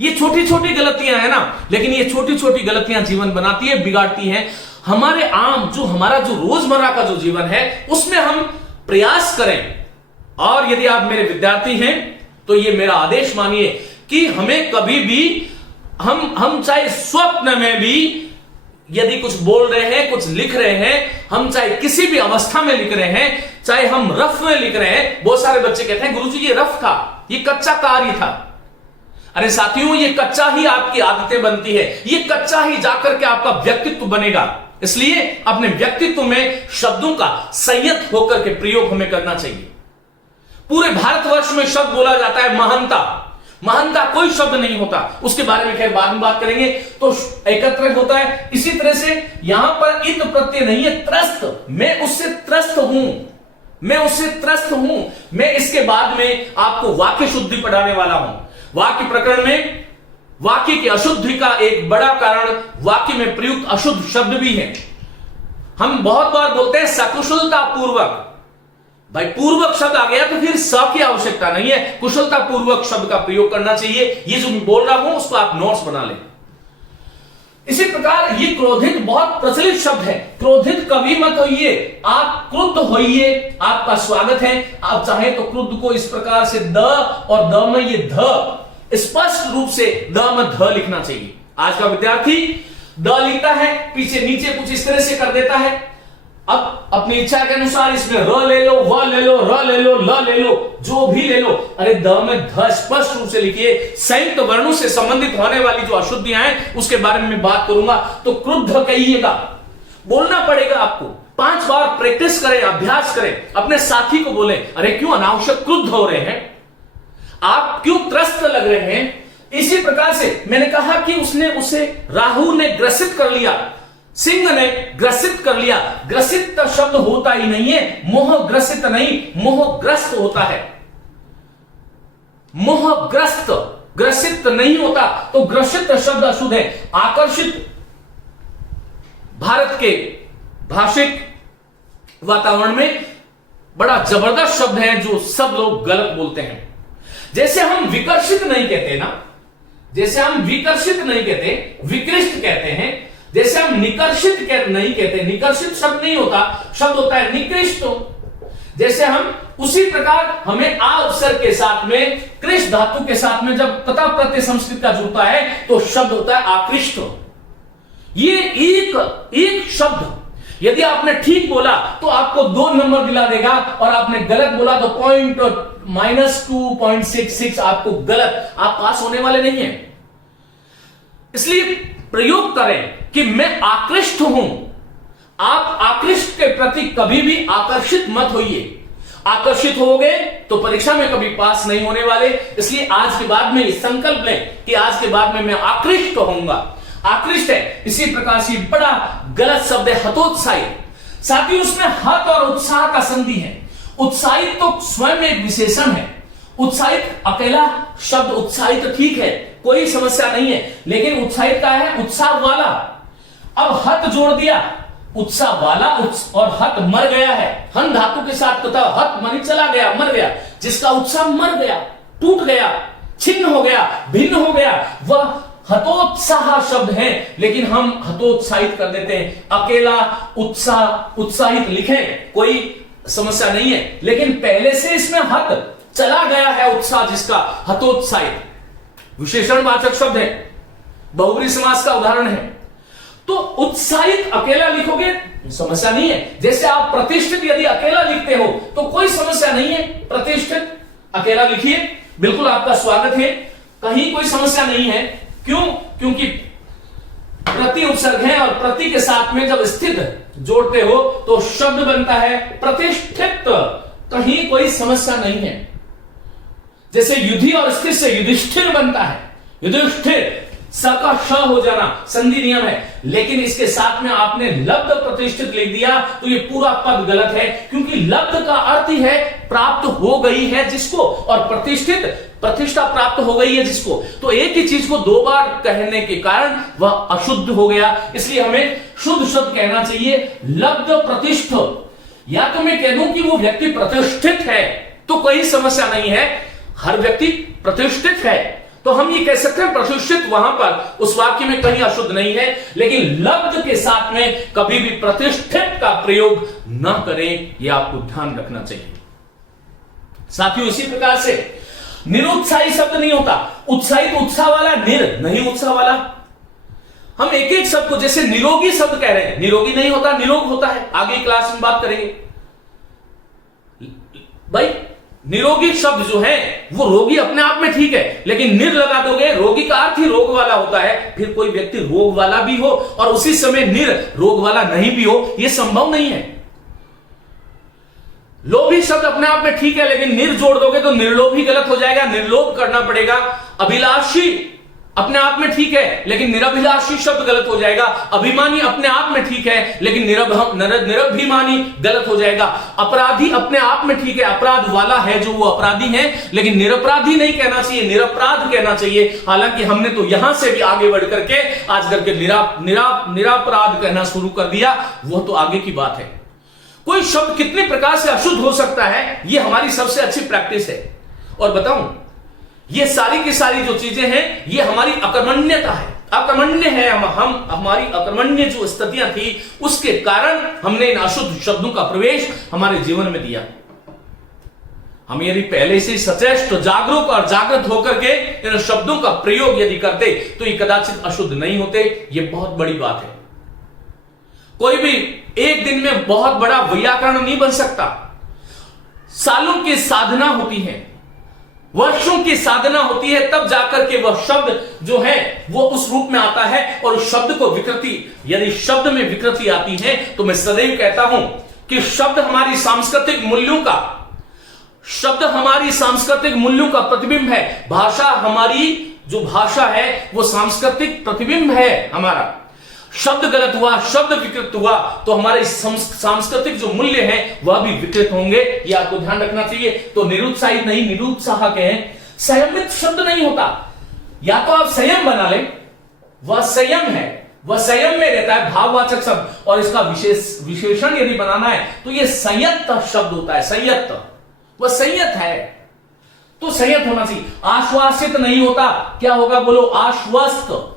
ये छोटी छोटी गलतियां है ना, लेकिन ये छोटी छोटी गलतियां जीवन बनाती है, बिगाड़ती हैं। हमारे हमारा जो रोजमर्रा का जो जीवन है उसमें हम प्रयास करें। और यदि आप मेरे विद्यार्थी हैं तो ये मेरा आदेश मानिए कि हमें कभी भी हम चाहे स्वप्न में भी यदि कुछ बोल रहे हैं, कुछ लिख रहे हैं, हम चाहे किसी भी अवस्था में लिख रहे हैं, चाहे हम रफ में लिख रहे हैं। बहुत सारे बच्चे कहते हैं गुरुजी ये रफ था, ये कच्चा कार्य था। अरे साथियों, ये कच्चा ही आपकी आदतें बनती है, ये कच्चा ही जाकर के आपका व्यक्तित्व बनेगा। इसलिए अपने व्यक्तित्व में शब्दों का संयत होकर के प्रयोग हमें करना चाहिए। पूरे भारतवर्ष में शब्द बोला जाता है महानता। महानता कोई शब्द नहीं होता, उसके बारे में खैर बाद में बात करेंगे। तो एकत्र होता है। इसी तरह से यहां पर इत प्रत्यय नहीं है, त्रस्त। मैं उससे त्रस्त हूं, मैं उससे त्रस्त हूं। मैं इसके बाद में आपको वाक्य शुद्धि पढ़ाने वाला हूं। वाक्य प्रकरण में वाक्य की अशुद्धि का एक बड़ा कारण वाक्य में प्रयुक्त अशुद्ध शब्द भी है। हम बहुत बार बोलते हैं सकुशलता पूर्वक। भाई पूर्वक शब्द आ गया तो फिर स की आवश्यकता नहीं है, कुशलता पूर्वक शब्द का प्रयोग करना चाहिए। ये जो मैं बोल रहा हूं उसको आप नोट्स बना लें। इसी प्रकार ये क्रोधित बहुत प्रचलित शब्द है। क्रोधित कभी मत होइए, आप क्रुद्ध होइए, आपका स्वागत है। आप चाहे तो क्रुद्ध को इस प्रकार से द और द में ये ध स्पष्ट रूप से द में ध लिखना चाहिए। आज का विद्यार्थी द लिखता है, पीछे नीचे कुछ इस तरह से कर देता है। अब अपनी इच्छा के अनुसार इसमें र ले लो, व ले लो, र ले लो, ल ले लो, जो भी ले लो। अरे द में ध स्पष्ट रूप से लिखिए। संयुक्त वर्णों से संबंधित होने वाली जो अशुद्धियां हैं उसके बारे में बात करूंगा। तो क्रुद्ध कहिएगा, बोलना पड़ेगा आपको। 5 बार प्रैक्टिस करें, अभ्यास करें, अपने साथी को बोलें, अरे क्यों अनावश्यक क्रुद्ध हो रहे हैं, आप क्यों त्रस्त लग रहे हैं। इसी प्रकार से मैंने कहा कि उसे राहु ने ग्रसित कर लिया, सिंह ने ग्रसित कर लिया। ग्रसित शब्द होता ही नहीं है, मोह ग्रसित नहीं, मोहग्रस्त होता है। मोहग्रस्त, ग्रसित नहीं होता। तो ग्रसित शब्द अशुद्ध है। आकर्षित भारत के भाषिक वातावरण में बड़ा जबरदस्त शब्द है जो सब लोग गलत बोलते हैं। जैसे हम विकर्षित नहीं कहते ना, जैसे हम विकर्षित नहीं कहते, विकृष्ट कहते हैं। जैसे हम निकर्षित नहीं कहते, निकर्षित शब्द नहीं होता, शब्द होता है निकृष्ट। जैसे हम उसी प्रकार हमें आ उपसर्ग के साथ में कृष्ण धातु के साथ में जब तथा प्रत्यय संस्कृत का जुड़ता है तो शब्द होता है आकृष्ट। ये एक शब्द यदि आपने ठीक बोला तो आपको 2 नंबर दिला देगा, और आपने गलत बोला तो -2.66 आपको गलत, आप पास होने वाले नहीं हैं। इसलिए प्रयोग करें कि मैं आकृष्ट हूं। आप आकृष्ट के प्रति कभी भी आकर्षित मत होइए। आकर्षित होगे तो परीक्षा में कभी पास नहीं होने वाले। इसलिए आज के बाद में संकल्प लें कि आज के बाद में मैं आकृष्ट होऊंगा। आकृष्ट है, इसी प्रकार से बड़ा गलत शब्द है हतोत्साहित। साथ ही उसमें हत और उत्साह का संधि है। उत्साहित तो स्वयं एक विशेषण है। उत्साहित अकेला शब्द उत्साहित ठीक है, कोई समस्या नहीं है, लेकिन उत्साहित का है उत्साह वाला। अब हत जोड़ दिया, उत्साह वाला और हत मर गया है। हन धातु के साथ तथा हत मानी चला गया, मर गया। जिसका उत्साह मर गया, टूट गया, छिन्न हो गया, भिन्न हो गया, वह हतोत्साह शब्द है। लेकिन हम हतोत्साहित कर देते हैं। अकेला उत्साहित लिखें, कोई समस्या नहीं है, लेकिन पहले से इसमें हत चला गया है, उत्साह जिसका, हतोत्साहित विशेषणवाचक शब्द है, बहुब्रीहि समास का उदाहरण है। तो उत्साहित अकेला लिखोगे समस्या नहीं है। जैसे आप प्रतिष्ठित यदि अकेला लिखते हो तो कोई समस्या नहीं है, प्रतिष्ठित अकेला लिखिए, बिल्कुल आपका स्वागत है, कहीं कोई समस्या नहीं है। क्यों? क्योंकि प्रति उपसर्ग है और प्रति के साथ में जब स्थित जोड़ते हो तो शब्द बनता है प्रतिष्ठित, कहीं कोई समस्या नहीं है। जैसे युधि और स्थिर से युधिष्ठिर बनता है, युधिष्ठिर, स का श हो जाना संधि नियम है। लेकिन इसके साथ में आपने लब्ध प्रतिष्ठित लिख दिया तो ये पूरा पद गलत है, क्योंकि लब्ध का अर्थ ही है प्राप्त हो गई है जिसको, और प्रतिष्ठित प्रतिष्ठा प्राप्त हो गई है जिसको। तो एक ही चीज को 2 बार कहने के कारण वह अशुद्ध हो गया। इसलिए हमें शुद्ध शब्द कहना चाहिए, लब्ध प्रतिष्ठ। या तो मैं कह दूं कि वो व्यक्ति प्रतिष्ठित है तो कोई समस्या नहीं है, हर व्यक्ति प्रतिष्ठित है, तो हम ये कह सकते हैं प्रतिष्ठित वहां पर उस वाक्य में कहीं अशुद्ध नहीं है, लेकिन लब्ध के साथ में कभी भी प्रतिष्ठित का प्रयोग ना करें, यह आपको ध्यान रखना चाहिए। साथियों इसी प्रकार से निरुत्साही शब्द नहीं होता, उत्साहित उत्साह वाला, निर नहीं उत्साह वाला। हम एक एक शब्द को, जैसे निरोगी शब्द कह रहे हैं, निरोगी नहीं होता, निरोग होता है, आगे क्लास में बात करेंगे। भाई निरोगी शब्द जो है वो रोगी अपने आप में ठीक है, लेकिन निर लगा दोगे, रोगी का अर्थ ही रोग वाला होता है, फिर कोई व्यक्ति रोग वाला भी हो और उसी समय निर रोग वाला नहीं भी हो, यह संभव नहीं है। लोभी शब्द अपने आप में ठीक है, लेकिन निर जोड़ दोगे तो निर्लोभी गलत हो जाएगा, निर्लोभ करना पड़ेगा। अभिलाषी अपने आप में ठीक है, लेकिन निरभिलाषी शब्द गलत हो जाएगा। अभिमानी अपने आप में ठीक है, लेकिन निरभिमानी गलत हो जाएगा। अपराधी अपने आप में ठीक है, अपराध वाला है जो वो अपराधी है, लेकिन निरपराधी नहीं कहना चाहिए, निरपराध कहना चाहिए। हालांकि हमने तो यहां से भी आगे बढ़ करके आज करके निरापराध कहना शुरू कर दिया, वो तो आगे की बात है। कोई शब्द कितने प्रकार से अशुद्ध हो सकता है, ये हमारी सबसे अच्छी प्रैक्टिस है। और बताऊं, ये सारी की सारी जो चीजें हैं, ये हमारी अकर्मण्यता है, अकर्मण्य है। हम हमारी अकर्मण्य जो स्थितियां थी, उसके कारण हमने इन अशुद्ध शब्दों का प्रवेश हमारे जीवन में दिया। हम यदि पहले से सचेष्ट, जागरूक और जागृत होकर के इन शब्दों का प्रयोग यदि करते तो ये कदाचित अशुद्ध नहीं होते। ये बहुत बड़ी बात है। कोई भी एक दिन में बहुत बड़ा व्याकरण नहीं बन सकता। सालों की साधना होती है, वर्षों की साधना होती है, तब जाकर के वह शब्द जो है वो उस रूप में आता है। और उस शब्द को विकृति, यदि शब्द में विकृति आती है तो मैं सदैव कहता हूं कि शब्द हमारी सांस्कृतिक मूल्यों का, शब्द हमारी सांस्कृतिक मूल्यों का प्रतिबिंब है। भाषा, हमारी जो भाषा है वो सांस्कृतिक प्रतिबिंब है हमारा। शब्द गलत हुआ, शब्द विकृत हुआ तो हमारे सांस्कृतिक जो मूल्य हैं वह भी विकृत होंगे, यह आपको ध्यान रखना चाहिए। तो निरुत्साहित नहीं, निरुत्साह कहें। संयमित शब्द नहीं होता, या तो आप संयम बना लें, वह संयम है, वह संयम में रहता है, भाववाचक शब्द। और इसका विशेषण यदि बनाना है तो यह संयत शब्द होता है, संयत, वह संयत है, तो संयत होना चाहिए। आश्वासित नहीं होता, क्या होगा बोलो, आश्वस्त।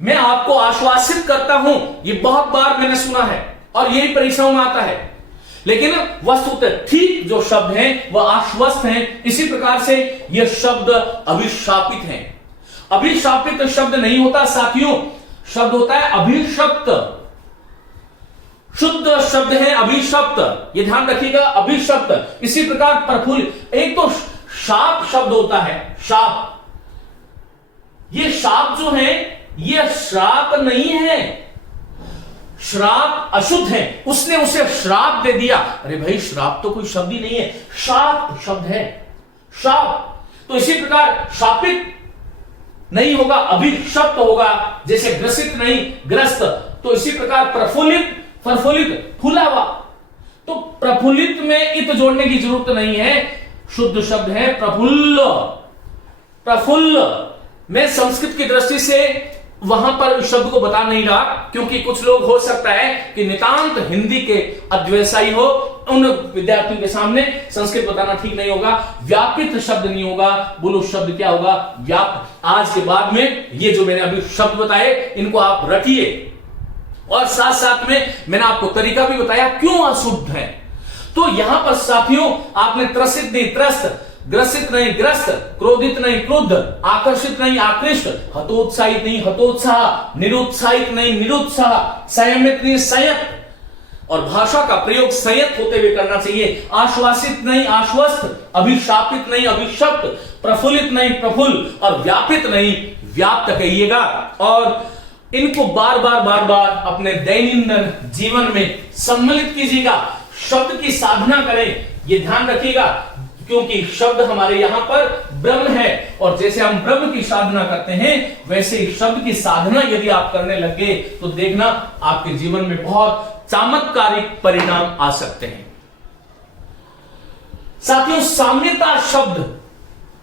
मैं आपको आश्वासित करता हूं, यह बहुत बार मैंने सुना है और यही परीक्षाओं में आता है, लेकिन वस्तुतः ठीक जो शब्द हैं वह आश्वस्त हैं। इसी प्रकार से यह शब्द अभिशापित हैं। अभिशापित शब्द नहीं होता साथियों, शब्द होता है अभिशप्त। शुद्ध शब्द है अभिशप्त, यह ध्यान रखिएगा, अभिशप्त। इसी प्रकार प्रफुल्लित, एक तो शाप शब्द होता है, शाप। ये शाप जो है यह श्राप नहीं है, श्राप अशुद्ध है, उसने उसे श्राप दे दिया। अरे भाई श्राप तो कोई शब्द ही नहीं है, शाप शब्द है, शाप। तो इसी प्रकार शापित नहीं होगा, अभिशप्त होगा। जैसे ग्रसित नहीं, ग्रस्त। तो इसी प्रकार प्रफुल्लित, प्रफुल्लित, फूला हुआ। तो प्रफुल्लित में इत जोड़ने की जरूरत नहीं है, शुद्ध शब्द है प्रफुल्ल, प्रफुल्ल। मैं संस्कृत की दृष्टि से वहां पर शब्द को बता नहीं रहा, क्योंकि कुछ लोग हो सकता है कि नितांत हिंदी के अद्वैसाई हो, उन विद्यार्थियों के सामने संस्कृत बताना ठीक नहीं होगा। व्यापित शब्द नहीं होगा, बोलो शब्द क्या होगा, व्याप्त। आज के बाद में ये जो मैंने अभी शब्द बताए इनको आप रखिए, और साथ साथ में मैंने आपको तरीका भी बताया क्यों अशुद्ध है। तो यहां पर साथियों आपने त्रसित नहीं त्रस्त, ग्रसित नहीं ग्रस्त, क्रोधित नहीं क्रुद्ध, आकर्षित नहीं आकृष्ट, हतोत्साहित नहीं हतोत्साह, निरुत्साहित नहीं निरुत्साह, संयमित नहीं संयत। और भाषा का प्रयोग संयत होते हुए करना चाहिए। आश्वासित नहीं आश्वस्त, अभिशापित नहीं अभिशप्त, प्रफुल्लित नहीं प्रफुल्ल, और व्यापित नहीं व्याप्त कहिएगा। और इनको बार बार अपने दैनंदिन जीवन में सम्मिलित कीजिएगा। शब्द की साधना करें, यह ध्यान रखिएगा, क्योंकि शब्द हमारे यहां पर ब्रह्म है, और जैसे हम ब्रह्म की साधना करते हैं वैसे ही शब्द की साधना यदि आप करने लगे तो देखना आपके जीवन में बहुत चमत्कारिक परिणाम आ सकते हैं। साथियों साम्यता शब्द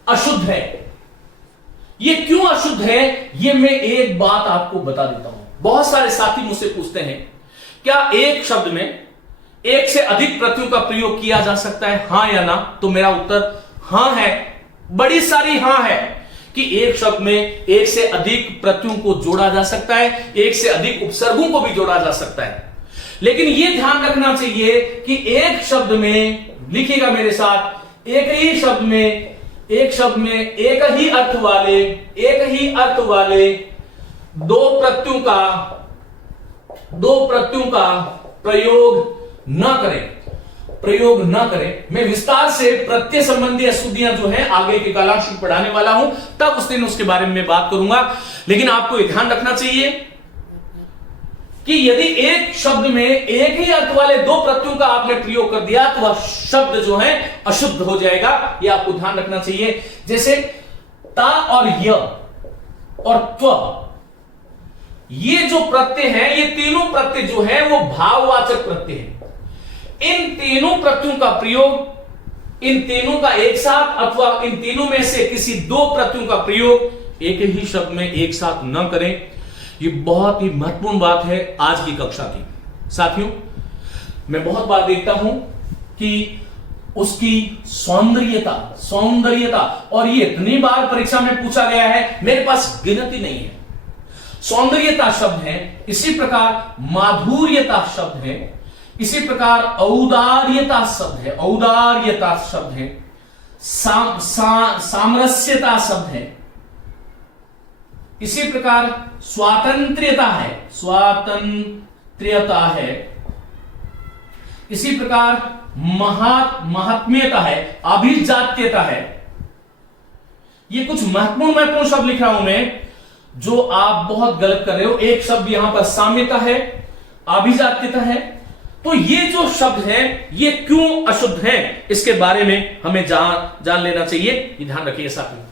अशुद्ध है। यह क्यों अशुद्ध है, यह मैं एक बात आपको बता देता हूं। बहुत सारे साथी मुझसे पूछते हैं क्या एक शब्द में एक से अधिक प्रत्ययों का प्रयोग किया जा सकता है, हां या ना? तो मेरा उत्तर हां है, बड़ी सारी हां है कि एक शब्द में एक से अधिक प्रत्ययों को जोड़ा जा सकता है, एक से अधिक उपसर्गों को भी जोड़ा जा सकता है। लेकिन यह ध्यान रखना चाहिए कि एक शब्द में, लिखिएगा मेरे साथ, एक ही शब्द में एक ही अर्थ वाले दो प्रत्ययों का प्रयोग न करें। मैं विस्तार से प्रत्यय संबंधी अशुद्धियां जो है आगे के कालांश में पढ़ाने वाला हूं, तब उस दिन उसके बारे में बात करूंगा। लेकिन आपको यह ध्यान रखना चाहिए कि यदि एक शब्द में एक ही अर्थ वाले दो प्रत्ययों का आपने प्रयोग कर दिया तो वह शब्द जो है अशुद्ध हो जाएगा। यह आपको ध्यान रखना चाहिए। जैसे ता और य और त्व, ये जो प्रत्यय है, ये तीनों प्रत्यय जो है वो भाववाचक प्रत्यय है। इन तीनों प्रत्ययों का प्रयोग, इन तीनों का एक साथ अथवा इन तीनों में से किसी दो प्रत्ययों का प्रयोग एक ही शब्द में एक साथ न करें। ये बहुत ही महत्वपूर्ण बात है आज की कक्षा की। साथियों, मैं बहुत बार देखता हूं कि उसकी सौंदर्यता, और ये इतनी बार परीक्षा में पूछा गया है, मेरे पास गिनती नहीं है। सौंदर्यता शब्द है, इसी प्रकार माधुर्यता शब्द है, इसी प्रकार औदार्यता शब्द है, सामरस्यता शब्द है, इसी प्रकार स्वातंत्र्यता है, इसी प्रकार महात्म्यता है, अभिजात्यता है। ये कुछ महत्वपूर्ण शब्द लिख रहा हूं मैं, जो आप बहुत गलत कर रहे हो। एक शब्द यहां पर साम्यता है, अभिजात्यता है। तो ये जो शब्द है ये क्यों अशुद्ध है, इसके बारे में हमें जान लेना चाहिए। ये ध्यान रखिए साथियों।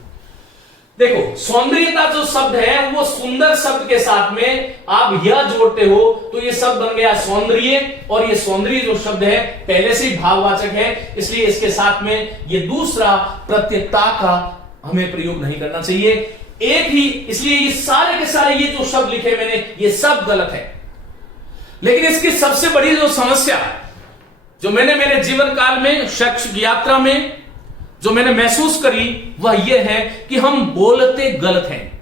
देखो, सौंदर्यता जो शब्द है वो सुंदर शब्द के साथ में आप यह जोड़ते हो तो ये शब्द बन गया सौंदर्य, और ये सौंदर्य जो शब्द है पहले से ही भाववाचक है, इसलिए इसके साथ में ये दूसरा प्रत्ययता का हमें प्रयोग नहीं करना चाहिए। एक ही, इसलिए ये सारे के सारे ये जो शब्द लिखे मैंने, ये सब गलत है। लेकिन इसकी सबसे बड़ी जो समस्या जो मैंने मेरे जीवन काल में, शैक्षिक यात्रा में जो मैंने महसूस करी, वह यह है कि हम बोलते गलत हैं।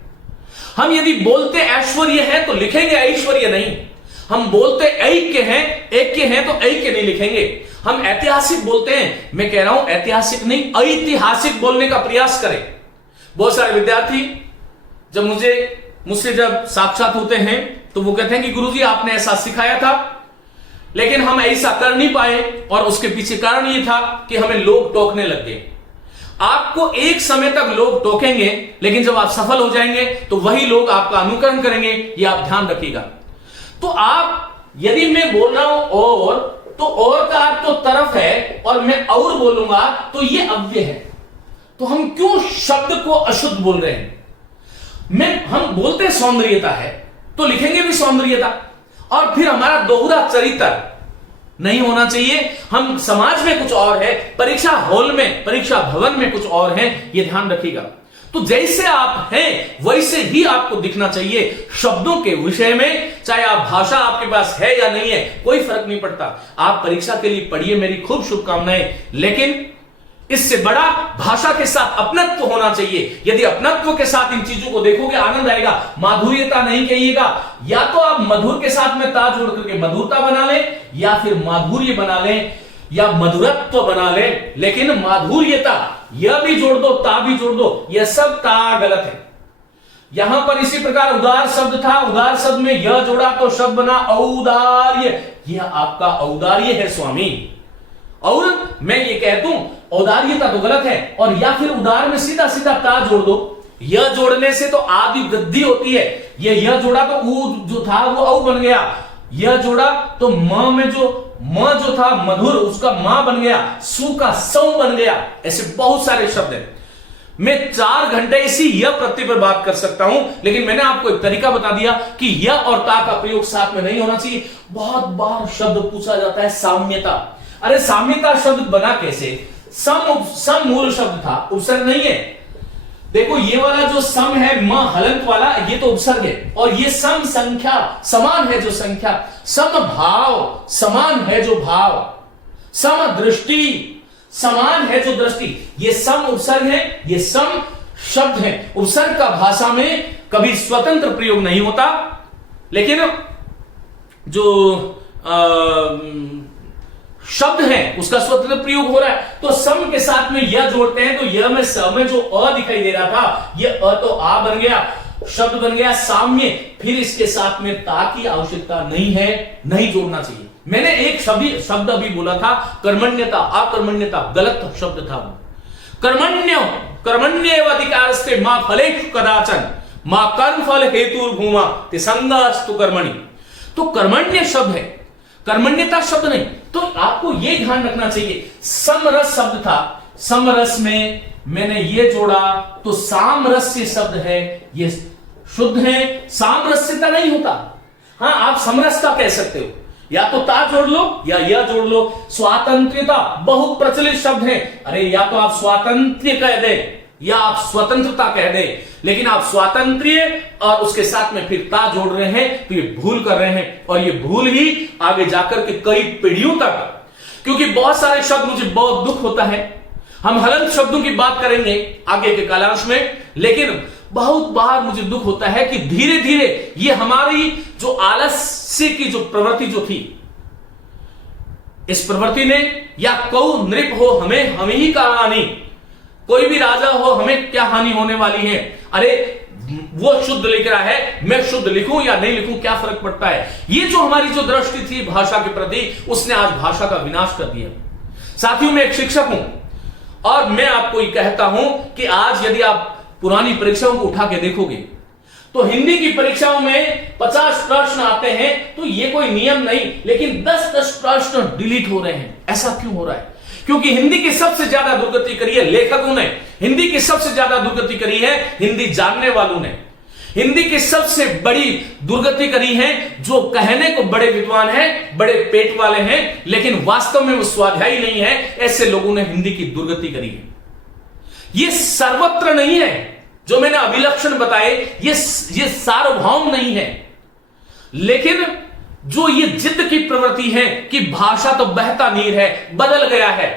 हम यदि बोलते ऐश्वर्य है तो लिखेंगे ऐश्वर्य नहीं। हम बोलते ऐक्य हैं तो ऐक्य नहीं लिखेंगे। हम ऐतिहासिक बोलते हैं, मैं कह रहा हूं ऐतिहासिक नहीं, ऐतिहासिक बोलने का प्रयास करें। बहुत सारे विद्यार्थी जब मुझसे जब साक्षात होते हैं तो वो कहते हैं कि गुरुजी आपने ऐसा सिखाया था, लेकिन हम ऐसा कर नहीं पाए, और उसके पीछे कारण ये था कि हमें लोग टोकने लग गए। आपको एक समय तक लोग टोकेंगे, लेकिन जब आप सफल हो जाएंगे तो वही लोग आपका अनुकरण करेंगे, ये आप ध्यान रखिएगा। तो आप, यदि मैं बोल रहा हूं और, तो और का अर्थ तो तरफ है, और मैं और बोलूंगा तो ये अव्यय है। तो हम क्यों शब्द को अशुद्ध बोल रहे हैं? हम बोलते सौंदर्यता है तो लिखेंगे भी सौंदर्यता, और फिर हमारा दोहरा चरित्र नहीं होना चाहिए। हम समाज में कुछ और है, परीक्षा हॉल में, परीक्षा भवन में कुछ और है, यह ध्यान रखिएगा। तो जैसे आप हैं वैसे ही आपको दिखना चाहिए शब्दों के विषय में। चाहे आप भाषा आपके पास है या नहीं है, कोई फर्क नहीं पड़ता। आप परीक्षा के लिए पढ़िए, मेरी खूब शुभकामनाएं। लेकिन इससे बड़ा भाषा के साथ अपनत्व होना चाहिए। यदि अपनत्व के साथ इन चीजों को देखोगे, आनंद आएगा। माधुर्यता नहीं कहिएगा, या तो आप मधुर के साथ में ता जोड़ करके मधुरता बना लें, या फिर माधुर्य बना लें, या मधुरत्व बना लें। लेकिन माधुर्यता यह भी जोड़ दो, ता भी जोड़ दो, यह सब ता गलत है। यहां पर इसी प्रकार उदार शब्द था, उदार शब्द में यह जोड़ा तो शब्द बना औदार्य। यह आपका औदार्य है स्वामी। और मैं ये कह दूं औदार्यता तो गलत है, और या फिर उदार में सीधा सीधा ता जोड़ दो। यह जोड़ने से तो आदि वृद्धि होती है। यह जोड़ा तो ऊ जो था वो औ बन गया, यह जोड़ा तो म में जो म जो था मधुर, उसका मां बन गया, सु का सौ बन गया। ऐसे बहुत सारे शब्द हैं। मैं 4 घंटे इसी यह प्रत्यय पर बात कर सकता हूं, लेकिन मैंने आपको एक तरीका बता दिया कि यह और ता का प्रयोग साथ में नहीं होना चाहिए। बहुत बार शब्द पूछा जाता है साम्यता। अरे साम्यता शब्द बना कैसे? सम मूल शब्द था, उपसर्ग नहीं है। देखो ये वाला जो सम है म हलंत वाला, ये तो उपसर्ग है, और ये सम संख्या, समान है जो संख्या, सम भाव, समान है जो भाव, सम दृष्टि, समान है जो दृष्टि, ये सम उपसर्ग है, ये सम शब्द है। उपसर्ग का भाषा में कभी स्वतंत्र प्रयोग नहीं होता, लेकिन जो शब्द है उसका स्वतंत्र प्रयोग हो रहा है। तो सम के साथ में यह जोड़ते हैं, तो यह में स में जो अ दिखाई दे रहा था, यह अ तो आ बन गया, शब्द बन गया साम्य। फिर इसके साथ में ता की आवश्यकता नहीं है, नहीं जोड़ना चाहिए। मैंने एक शब्द अभी बोला था कर्मण्यता, अकर्मण्यता, गलत शब्द था वो। कर्मण्येव अधिकारस्ते मा फलेषु कदाचन मा कर्म फल हेतुर्भूमा ते संगास्तु कर्मणि। तो कर्मण्य शब्द है, कर्मण्यता शब्द नहीं। तो आपको यह ध्यान रखना चाहिए, समरस शब्द था, समरस में मैंने ये जोड़ा तो सामरस्य शब्द है, ये शुद्ध है, सामरस्यता नहीं होता। हाँ, आप समरसता कह सकते हो, या तो ता जोड़ लो या यह जोड़ लो। स्वातंत्र्यता बहुत प्रचलित शब्द है, अरे या तो आप स्वातंत्र्य कह दे या आप स्वतंत्रता कह दे, लेकिन आप स्वातंत्र्य और उसके साथ में फिर ता जोड़ रहे हैं तो ये भूल कर रहे हैं, और ये भूल ही आगे जाकर के कई पीढ़ियों तक, क्योंकि बहुत सारे शब्द, मुझे बहुत दुख होता है, हम हलंत शब्दों की बात करेंगे आगे के कालांश में, लेकिन बहुत बार मुझे दुख होता है कि धीरे धीरे ये हमारी जो आलस्य की जो प्रवृत्ति जो थी, इस प्रवृत्ति ने, या कौ नृप हो हमें ही का हानि, कोई भी राजा हो हमें क्या हानि होने वाली है, अरे वो शुद्ध लिख रहा है, मैं शुद्ध लिखूं या नहीं लिखूं, क्या फर्क पड़ता है। ये जो हमारी जो दृष्टि थी भाषा के प्रति, उसने आज भाषा का विनाश कर दिया। साथियों, मैं एक शिक्षक हूं और मैं आपको ये कहता हूं कि आज यदि आप पुरानी परीक्षाओं को उठा के देखोगे तो हिंदी की परीक्षाओं में 50 प्रश्न आते हैं, तो ये कोई नियम नहीं, लेकिन 10-10 प्रश्न डिलीट हो रहे हैं। ऐसा क्यों हो रहा है? क्योंकि हिंदी की सबसे ज्यादा दुर्गति करी है लेखकों ने, हिंदी की सबसे ज्यादा दुर्गति करी है हिंदी जानने वालों ने, हिंदी की सबसे बड़ी दुर्गति करी है जो कहने को बड़े विद्वान हैं, बड़े पेट वाले हैं, लेकिन वास्तव में वो स्वाध्यायी नहीं है, ऐसे लोगों ने हिंदी की दुर्गति करी है। ये सर्वत्र नहीं है, जो मैंने अभिलक्षण बताए ये सार्वभौम नहीं है, लेकिन जो ये जिद की प्रवृत्ति है कि भाषा तो बहता नीर है, बदल गया है,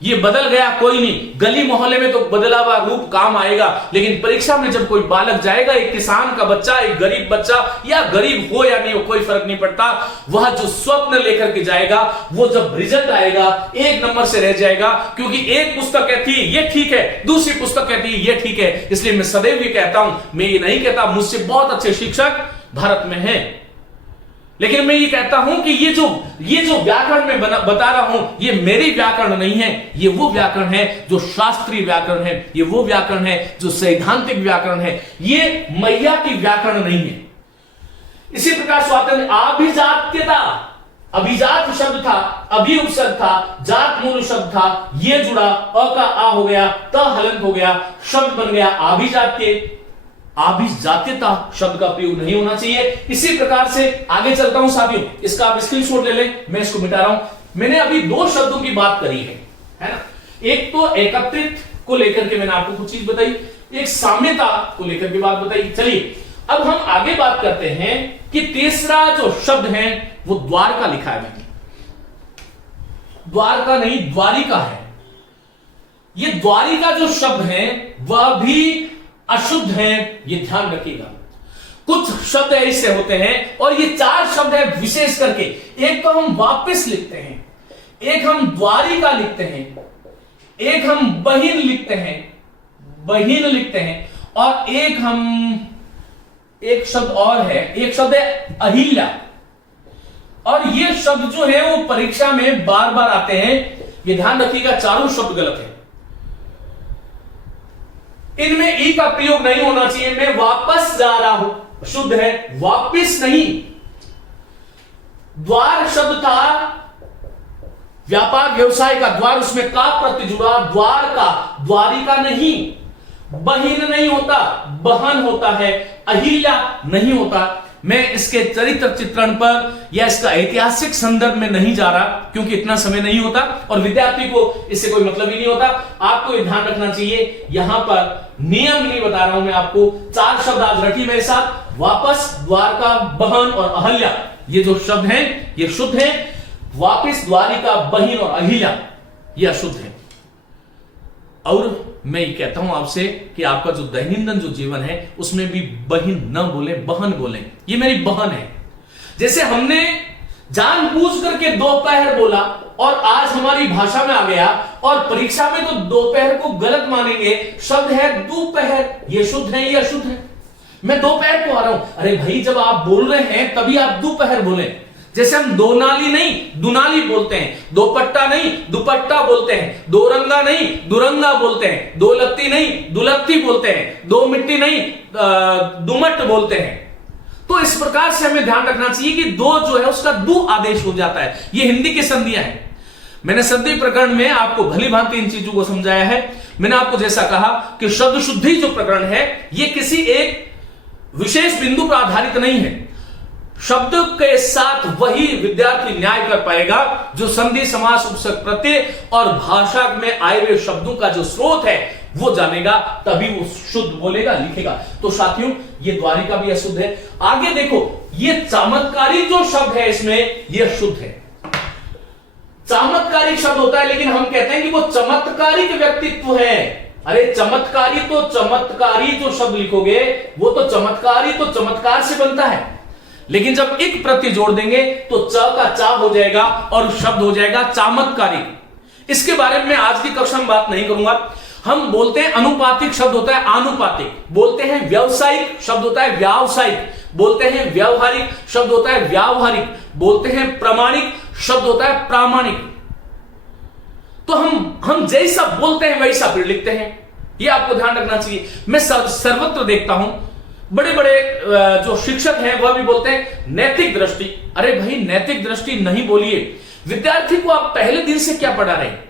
ये बदल गया कोई नहीं, गली मोहल्ले में तो बदला हुआ रूप काम आएगा, लेकिन परीक्षा में जब कोई बालक जाएगा, एक किसान का बच्चा, एक गरीब बच्चा, या गरीब हो या नहीं हो कोई फर्क नहीं पड़ता, वह जो स्वप्न लेकर के जाएगा, वो जब रिजल्ट आएगा 1 नंबर से रह जाएगा, क्योंकि एक पुस्तक कहती है ये ठीक है, दूसरी पुस्तक कहती है ये ठीक है। इसलिए मैं सदैव ये कहता हूं, मैं ये नहीं कहता मुझसे बहुत अच्छे शिक्षक भारत में हैं, लेकिन मैं ये कहता हूं कि ये जो व्याकरण में बता रहा हूं, ये मेरी व्याकरण नहीं है, ये वो व्याकरण है जो शास्त्रीय व्याकरण है, ये वो व्याकरण है जो सैद्धांतिक व्याकरण है, ये मैया की व्याकरण नहीं है। इसी प्रकार स्वातंत्र अभिजात्यता, अभिजात शब्द था, अभि उपसर्ग था, जात मूल शब्द था, ये जुड़ा, अ का आ हो गया, त हलंत हो गया, शब्द बन गया अभिजात्य। अभिजात्यता शब्द का प्रयोग नहीं होना चाहिए। इसी प्रकार से आगे चलता हूं साथियों, इसका आप स्क्रीनशॉट ले लें, मैं इसको मिटा रहा हूं। मैंने अभी 2 शब्दों की बात करी है ना, एक तो एकत्रित को लेकर के मैंने आपको कुछ चीज बताई, एक साम्यता को लेकर के बात बताई। चलिए अब हम आगे बात करते हैं कि तीसरा जो शब्द है वो द्वार का लिखा है, मैंने द्वार का नहीं द्वारिका है। ये द्वारिका जो शब्द है वह भी अशुद्ध है, ये ध्यान रखिएगा। कुछ शब्द ऐसे होते हैं, और ये 4 शब्द है विशेष करके, एक तो हम वापस लिखते हैं, एक हम द्वारिका लिखते हैं, एक हम बहिन लिखते हैं, और एक शब्द और है, एक शब्द है अहिल्या। और ये शब्द जो है वो परीक्षा में बार बार आते हैं, ये ध्यान रखिएगा, चारों शब्द गलत है, इनमें ई का प्रयोग नहीं होना चाहिए। मैं वापस जा रहा हूं, शुद्ध है, वापस नहीं। द्वार शब्द था व्यापार व्यवसाय का, द्वार, उसमें का प्रत्यय जुड़ा, द्वार का, द्वारिका नहीं। बहिन नहीं होता, बहन होता है, अहिल्या नहीं होता, मैं इसके चरित्र चित्रण पर या इसका ऐतिहासिक संदर्भ में नहीं जा रहा, क्योंकि इतना समय नहीं होता और विद्यार्थी को इससे कोई मतलब ही नहीं होता। आपको ये ध्यान रखना चाहिए, यहां पर नियम नहीं बता रहा हूं मैं आपको। 4 शब्द आज रखिए मेरे साथ, वापस, द्वारका, बहन और अहल्या। ये जो शब्द हैं ये शुद्ध हैं। वापस, द्वारिका, बहन और अहिल्या ये अशुद्ध है। और मैं ये कहता हूं आपसे कि आपका जो दैनंदिन जो जीवन है उसमें भी बहन न बोले, बहन बोले। ये मेरी बहन है। जैसे हमने जानबूझ करके दोपहर बोला और आज हमारी भाषा में आ गया और परीक्षा में तो दोपहर को गलत मानेंगे। शब्द है दोपहर, ये शुद्ध है, ये अशुद्ध है। मैं दोपहर को आ रहा हूं, अरे भाई जब आप बोल रहे हैं तभी आप दोपहर बोले। जैसे हम दो नाली नहीं दुनाली बोलते हैं, दोपट्टा नहीं दुपट्टा बोलते हैं, दो रंगा नहीं दुरंगा बोलते हैं, दो लत्ती नहीं दुलत्ती बोलते हैं, दो मिट्टी नहीं दुमट बोलते हैं। तो इस प्रकार से हमें ध्यान रखना चाहिए कि दो जो है उसका दु आदेश हो जाता है। ये हिंदी की संधियां हैं। मैंने संधि प्रकरण में आपको भली भांति इन चीजों को समझाया है। मैंने आपको जैसा कहा कि शब्द शुद्धि जो प्रकरण है ये किसी एक विशेष बिंदु पर आधारित नहीं है। शब्द के साथ वही विद्यार्थी न्याय कर पाएगा जो संधि, समास, उपसर्ग, प्रत्यय और भाषा में आए हुए शब्दों का जो स्रोत है वो जानेगा, तभी वो शुद्ध बोलेगा, लिखेगा। तो साथियों ये द्वारिका भी अशुद्ध है। आगे देखो, ये चमत्कारी जो शब्द है इसमें ये शुद्ध है। चमत्कारी शब्द होता है लेकिन हम कहते हैं कि वो चमत्कारिक व्यक्तित्व है। अरे चमत्कारी तो चमत्कारी जो शब्द लिखोगे वो तो चमत्कारी तो चमत्कार से बनता है, लेकिन जब एक प्रत्यय जोड़ देंगे तो च का चा हो जाएगा और शब्द हो जाएगा चामत्कारिक। इसके बारे में आज की कक्षा में बात नहीं करूंगा। हम बोलते हैं अनुपातिक शब्द होता है आनुपातिक, बोलते हैं व्यवसायिक शब्द होता है व्यावसायिक, बोलते हैं व्यावहारिक शब्द होता है व्यावहारिक, बोलते हैं प्रामाणिक शब्द होता है प्रामाणिक। तो हम जैसा बोलते हैं वैसा फिर लिखते हैं, ये आपको ध्यान रखना चाहिए। मैं सर्वत्र देखता हूं बड़े बड़े जो शिक्षक हैं वह भी बोलते हैं नैतिक दृष्टि। अरे भाई नैतिक दृष्टि नहीं बोलिए। विद्यार्थी को आप पहले दिन से क्या पढ़ा रहे हैं?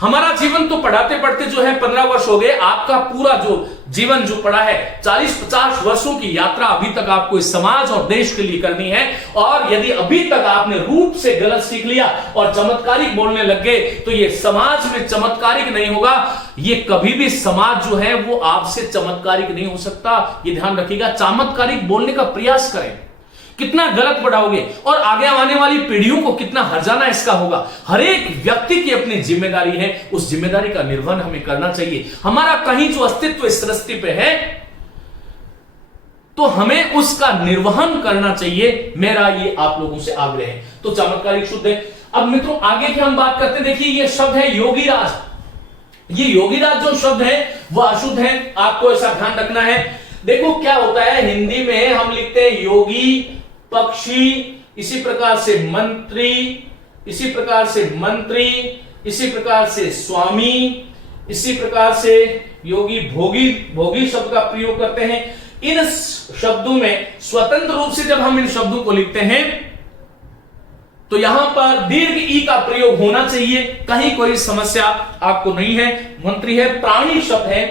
हमारा जीवन तो पढ़ाते पढ़ते जो है 15 वर्ष हो गए। आपका पूरा जो जीवन जो पड़ा है 40-50 वर्षों की यात्रा अभी तक आपको इस समाज और देश के लिए करनी है। और यदि अभी तक आपने रूप से गलत सीख लिया और चमत्कारिक बोलने लग गए तो ये समाज में चमत्कारिक नहीं होगा। ये कभी भी समाज जो है वो आपसे चमत्कारिक नहीं हो सकता। ये ध्यान रखिएगा। चमत्कारिक बोलने का प्रयास करें। कितना गलत पढ़ाओगे और आगे आने वाली पीढ़ियों को कितना हर्जाना इसका होगा। हर एक व्यक्ति की अपनी जिम्मेदारी है, उस जिम्मेदारी का निर्वहन हमें करना चाहिए। हमारा कहीं जो अस्तित्व इस सृष्टि पे है तो हमें उसका निर्वहन करना चाहिए। मेरा ये आप लोगों से आग्रह है। तो चमत्कारिक शुद्ध है। अब मित्रों आगे की हम बात करते हैं। देखिए ये शब्द है योगीराज। ये योगीराज जो शब्द है वह अशुद्ध है, आपको ऐसा ध्यान रखना है। देखो क्या होता है, हिंदी में हम लिखते हैं योगी, पक्षी, इसी प्रकार से मंत्री, इसी प्रकार से मंत्री, इसी प्रकार से स्वामी, इसी प्रकार से योगी, भोगी, भोगी शब्द का प्रयोग करते हैं। इन शब्दों में स्वतंत्र रूप से जब हम इन शब्दों को लिखते हैं तो यहां पर दीर्घ ई का प्रयोग होना चाहिए, कहीं कोई समस्या आपको नहीं है। मंत्री है, प्राणी शब्द है,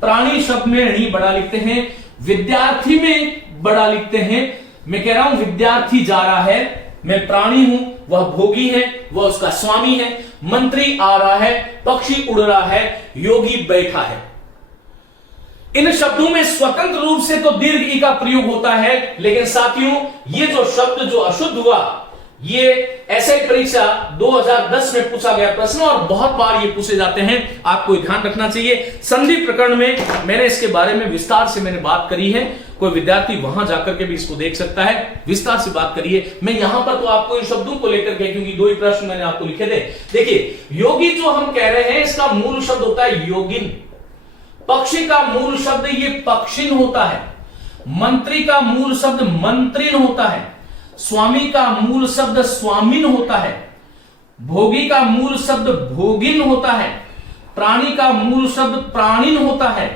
प्राणी शब्द में णी बड़ा लिखते हैं, विद्यार्थी में बड़ा लिखते हैं। मैं कह रहा हूं विद्यार्थी जा रहा है, मैं प्राणी हूं, वह भोगी है, वह उसका स्वामी है। मंत्री आ रहा है, पक्षी उड़ रहा है, योगी बैठा है। इन शब्दों में स्वतंत्र रूप से तो दीर्घ ई का प्रयोग होता है, लेकिन साथियों ये जो शब्द जो अशुद्ध हुआ ये एसआई परीक्षा 2010 में पूछा गया प्रश्न और बहुत बार ये पूछे जाते हैं, आपको ध्यान रखना चाहिए। संधि प्रकरण में मैंने इसके बारे में विस्तार से मैंने बात करी है, कोई विद्यार्थी वहां जाकर के भी इसको देख सकता है, विस्तार से बात करिए। मैं यहां पर तो आपको इन शब्दों को लेकर के, क्योंकि 2 ही प्रश्न मैंने आपको लिखे थे। देखिए योगी जो हम कह रहे हैं इसका मूल शब्द होता है योगिन, पक्षी का मूल शब्द ये पक्षिन होता है, मंत्री का मूल शब्द मंत्रिन होता है, स्वामी का मूल शब्द स्वामिन होता है, भोगी का मूल शब्द भोगिन होता है, प्राणी का मूल शब्द प्राणिन होता है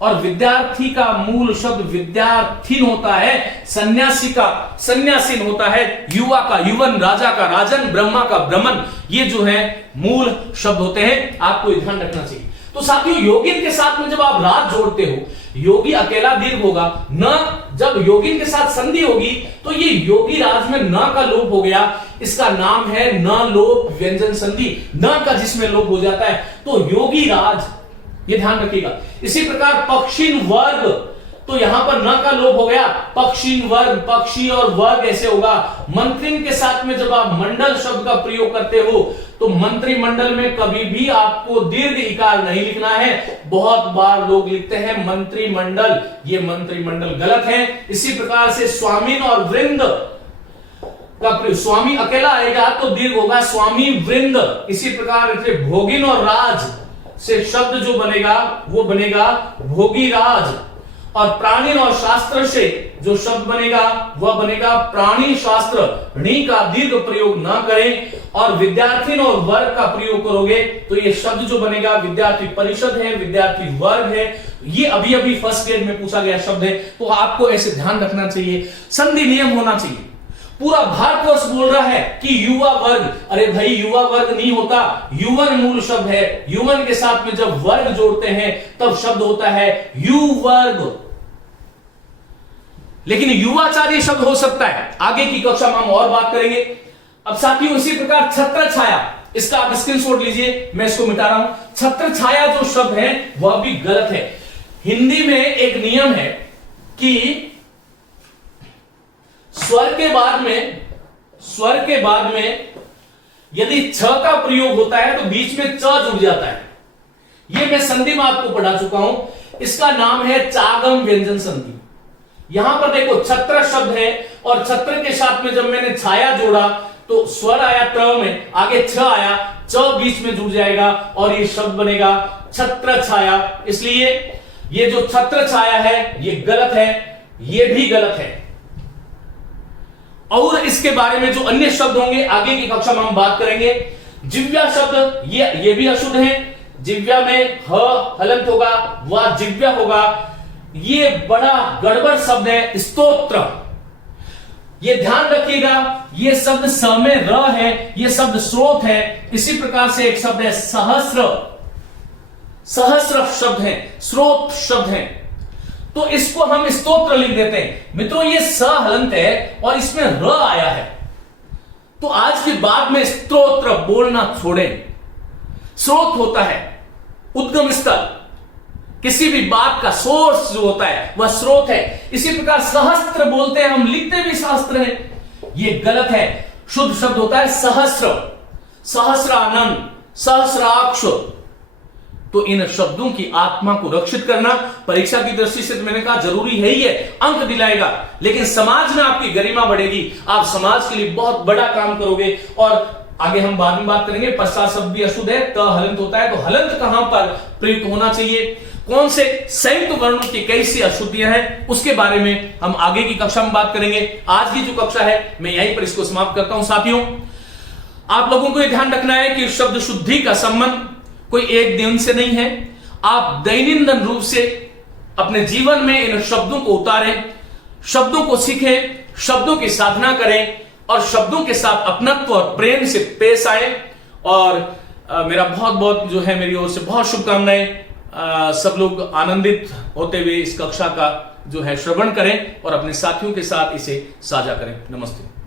और विद्यार्थी का मूल शब्द विद्यार्थीन होता है, सन्यासी का सन्यासीन होता है, युवा का युवन, राजा का राजन, ब्रह्मा का ब्रह्मन। ये जो है मूल शब्द होते हैं, आपको ध्यान रखना चाहिए। तो साथियों योगिन के साथ में जब आप राज जोड़ते हो, योगी अकेला दीर्घ होगा, न जब योगिन के साथ संधि होगी तो ये योगी राज में न का लोप हो गया, इसका नाम है न लोप व्यंजन संधि, न का जिसमें लोप हो जाता है तो योगी राज, ये ध्यान रखिएगा। इसी प्रकार पक्षिन वर्ग, तो यहां पर न का लोप हो गया, पक्षिन वर्ग, पक्षी और वर्ग ऐसे होगा। मंत्रिन के साथ में जब आप मंडल शब्द का प्रयोग करते हो तो मंत्रिमंडल में कभी भी आपको दीर्घ इकार नहीं लिखना है। बहुत बार लोग लिखते हैं मंत्रिमंडल, ये मंत्रिमंडल गलत है। इसी प्रकार से स्वामीन और वृंद का, स्वामी अकेला आएगा तो दीर्घ होगा स्वामी वृंद। इसी प्रकार से भोगिन और राज से शब्द जो बनेगा वो बनेगा भोगी राज, और प्राणीन और शास्त्र से जो शब्द बनेगा वह बनेगा प्राणी शास्त्र। णी का दीर्घ प्रयोग ना करें, और विद्यार्थी और वर्ग का प्रयोग करोगे तो ये शब्द जो बनेगा विद्यार्थी परिषद है, विद्यार्थी वर्ग है। ये अभी अभी फर्स्ट ग्रेड में पूछा गया शब्द है, तो आपको ऐसे ध्यान रखना चाहिए, संधि नियम होना चाहिए। पूरा भारतवर्ष बोल रहा है कि युवा वर्ग, अरे भाई युवा वर्ग नहीं होता, युवन मूल शब्द है। युवन के साथ में जब वर्ग जोड़ते हैं तब शब्द होता है युवर्ग, लेकिन युवाचार्य शब्द हो सकता है। आगे की कक्षा में हम और बात करेंगे। अब साथियों इसी प्रकार छत्र छाया, इसका आप स्क्रीनशॉट लीजिए, मैं इसको मिटा रहा हूं। छत्र छाया जो शब्द है वह भी गलत है। हिंदी में एक नियम है कि स्वर के बाद में यदि छ का प्रयोग होता है तो बीच में च जुड़ जाता है। यह मैं संधि में आपको पढ़ा चुका हूं, इसका नाम है चागम व्यंजन संधि। यहां पर देखो छत्र शब्द है और छत्र के साथ में जब मैंने छाया जोड़ा तो स्वर आया त्र में, आगे छ आया, च बीच में जुड़ जाएगा और ये शब्द बनेगा छत्र छाया। इसलिए ये जो छत्र छाया है ये गलत है, ये भी गलत है। और इसके बारे में जो अन्य शब्द होंगे आगे की कक्षा में हम बात करेंगे। जिव्या शब्द ये भी अशुद्ध है। जिव्या में ह हलंत होगा, वह जिव्या होगा। ये बड़ा गड़बड़ शब्द है स्तोत्र, ये ध्यान रखिएगा। ये शब्द स में र है, ये शब्द स्रोत है। इसी प्रकार से एक शब्द है सहस्र, सहस्र शब्द है, स्रोत शब्द है, तो इसको हम स्तोत्र लिख देते हैं। मित्रों ये स हलंत है और इसमें र आया है, तो आज के बाद में स्तोत्र बोलना छोड़ें। स्रोत होता है उद्गम स्थल, किसी भी बात का सोर्स जो होता है वह स्रोत है। इसी प्रकार सहस्त्र बोलते हैं हम, लिखते भी शास्त्र है, ये गलत है। शुद्ध शब्द होता है सहस्र, सहस्रानन, सहस्राक्ष। तो इन शब्दों की आत्मा को रक्षित करना परीक्षा की दृष्टि से तो मैंने कहा जरूरी है ही है, अंक दिलाएगा, लेकिन समाज में आपकी गरिमा बढ़ेगी, आप समाज के लिए बहुत बड़ा काम करोगे। और आगे हम बाद में बात करेंगे। पश्चात शब्द भी अशुद्ध है, त हलंत होता है, तो हलंत कहां पर प्रयुक्त होना चाहिए, कौन से संयुक्त वर्णों की कैसी अशुद्धियां हैं, उसके बारे में हम आगे की कक्षा में बात करेंगे। आज की जो कक्षा है मैं यहीं पर इसको समाप्त करता हूं। साथियों आप लोगों को यह ध्यान रखना है कि शब्द शुद्धि का संबंध कोई एक दिन से नहीं है। आप दैनंदिन रूप से अपने जीवन में इन शब्दों को उतारें, शब्दों को सीखें, शब्दों की साधना करें और शब्दों के साथ अपनत्व और प्रेम से पेश आए। और मेरा बहुत बहुत जो है मेरी ओर से बहुत शुभकामनाएं। सब लोग आनंदित होते हुए इस कक्षा का जो है श्रवण करें और अपने साथियों के साथ इसे साझा करें। नमस्ते।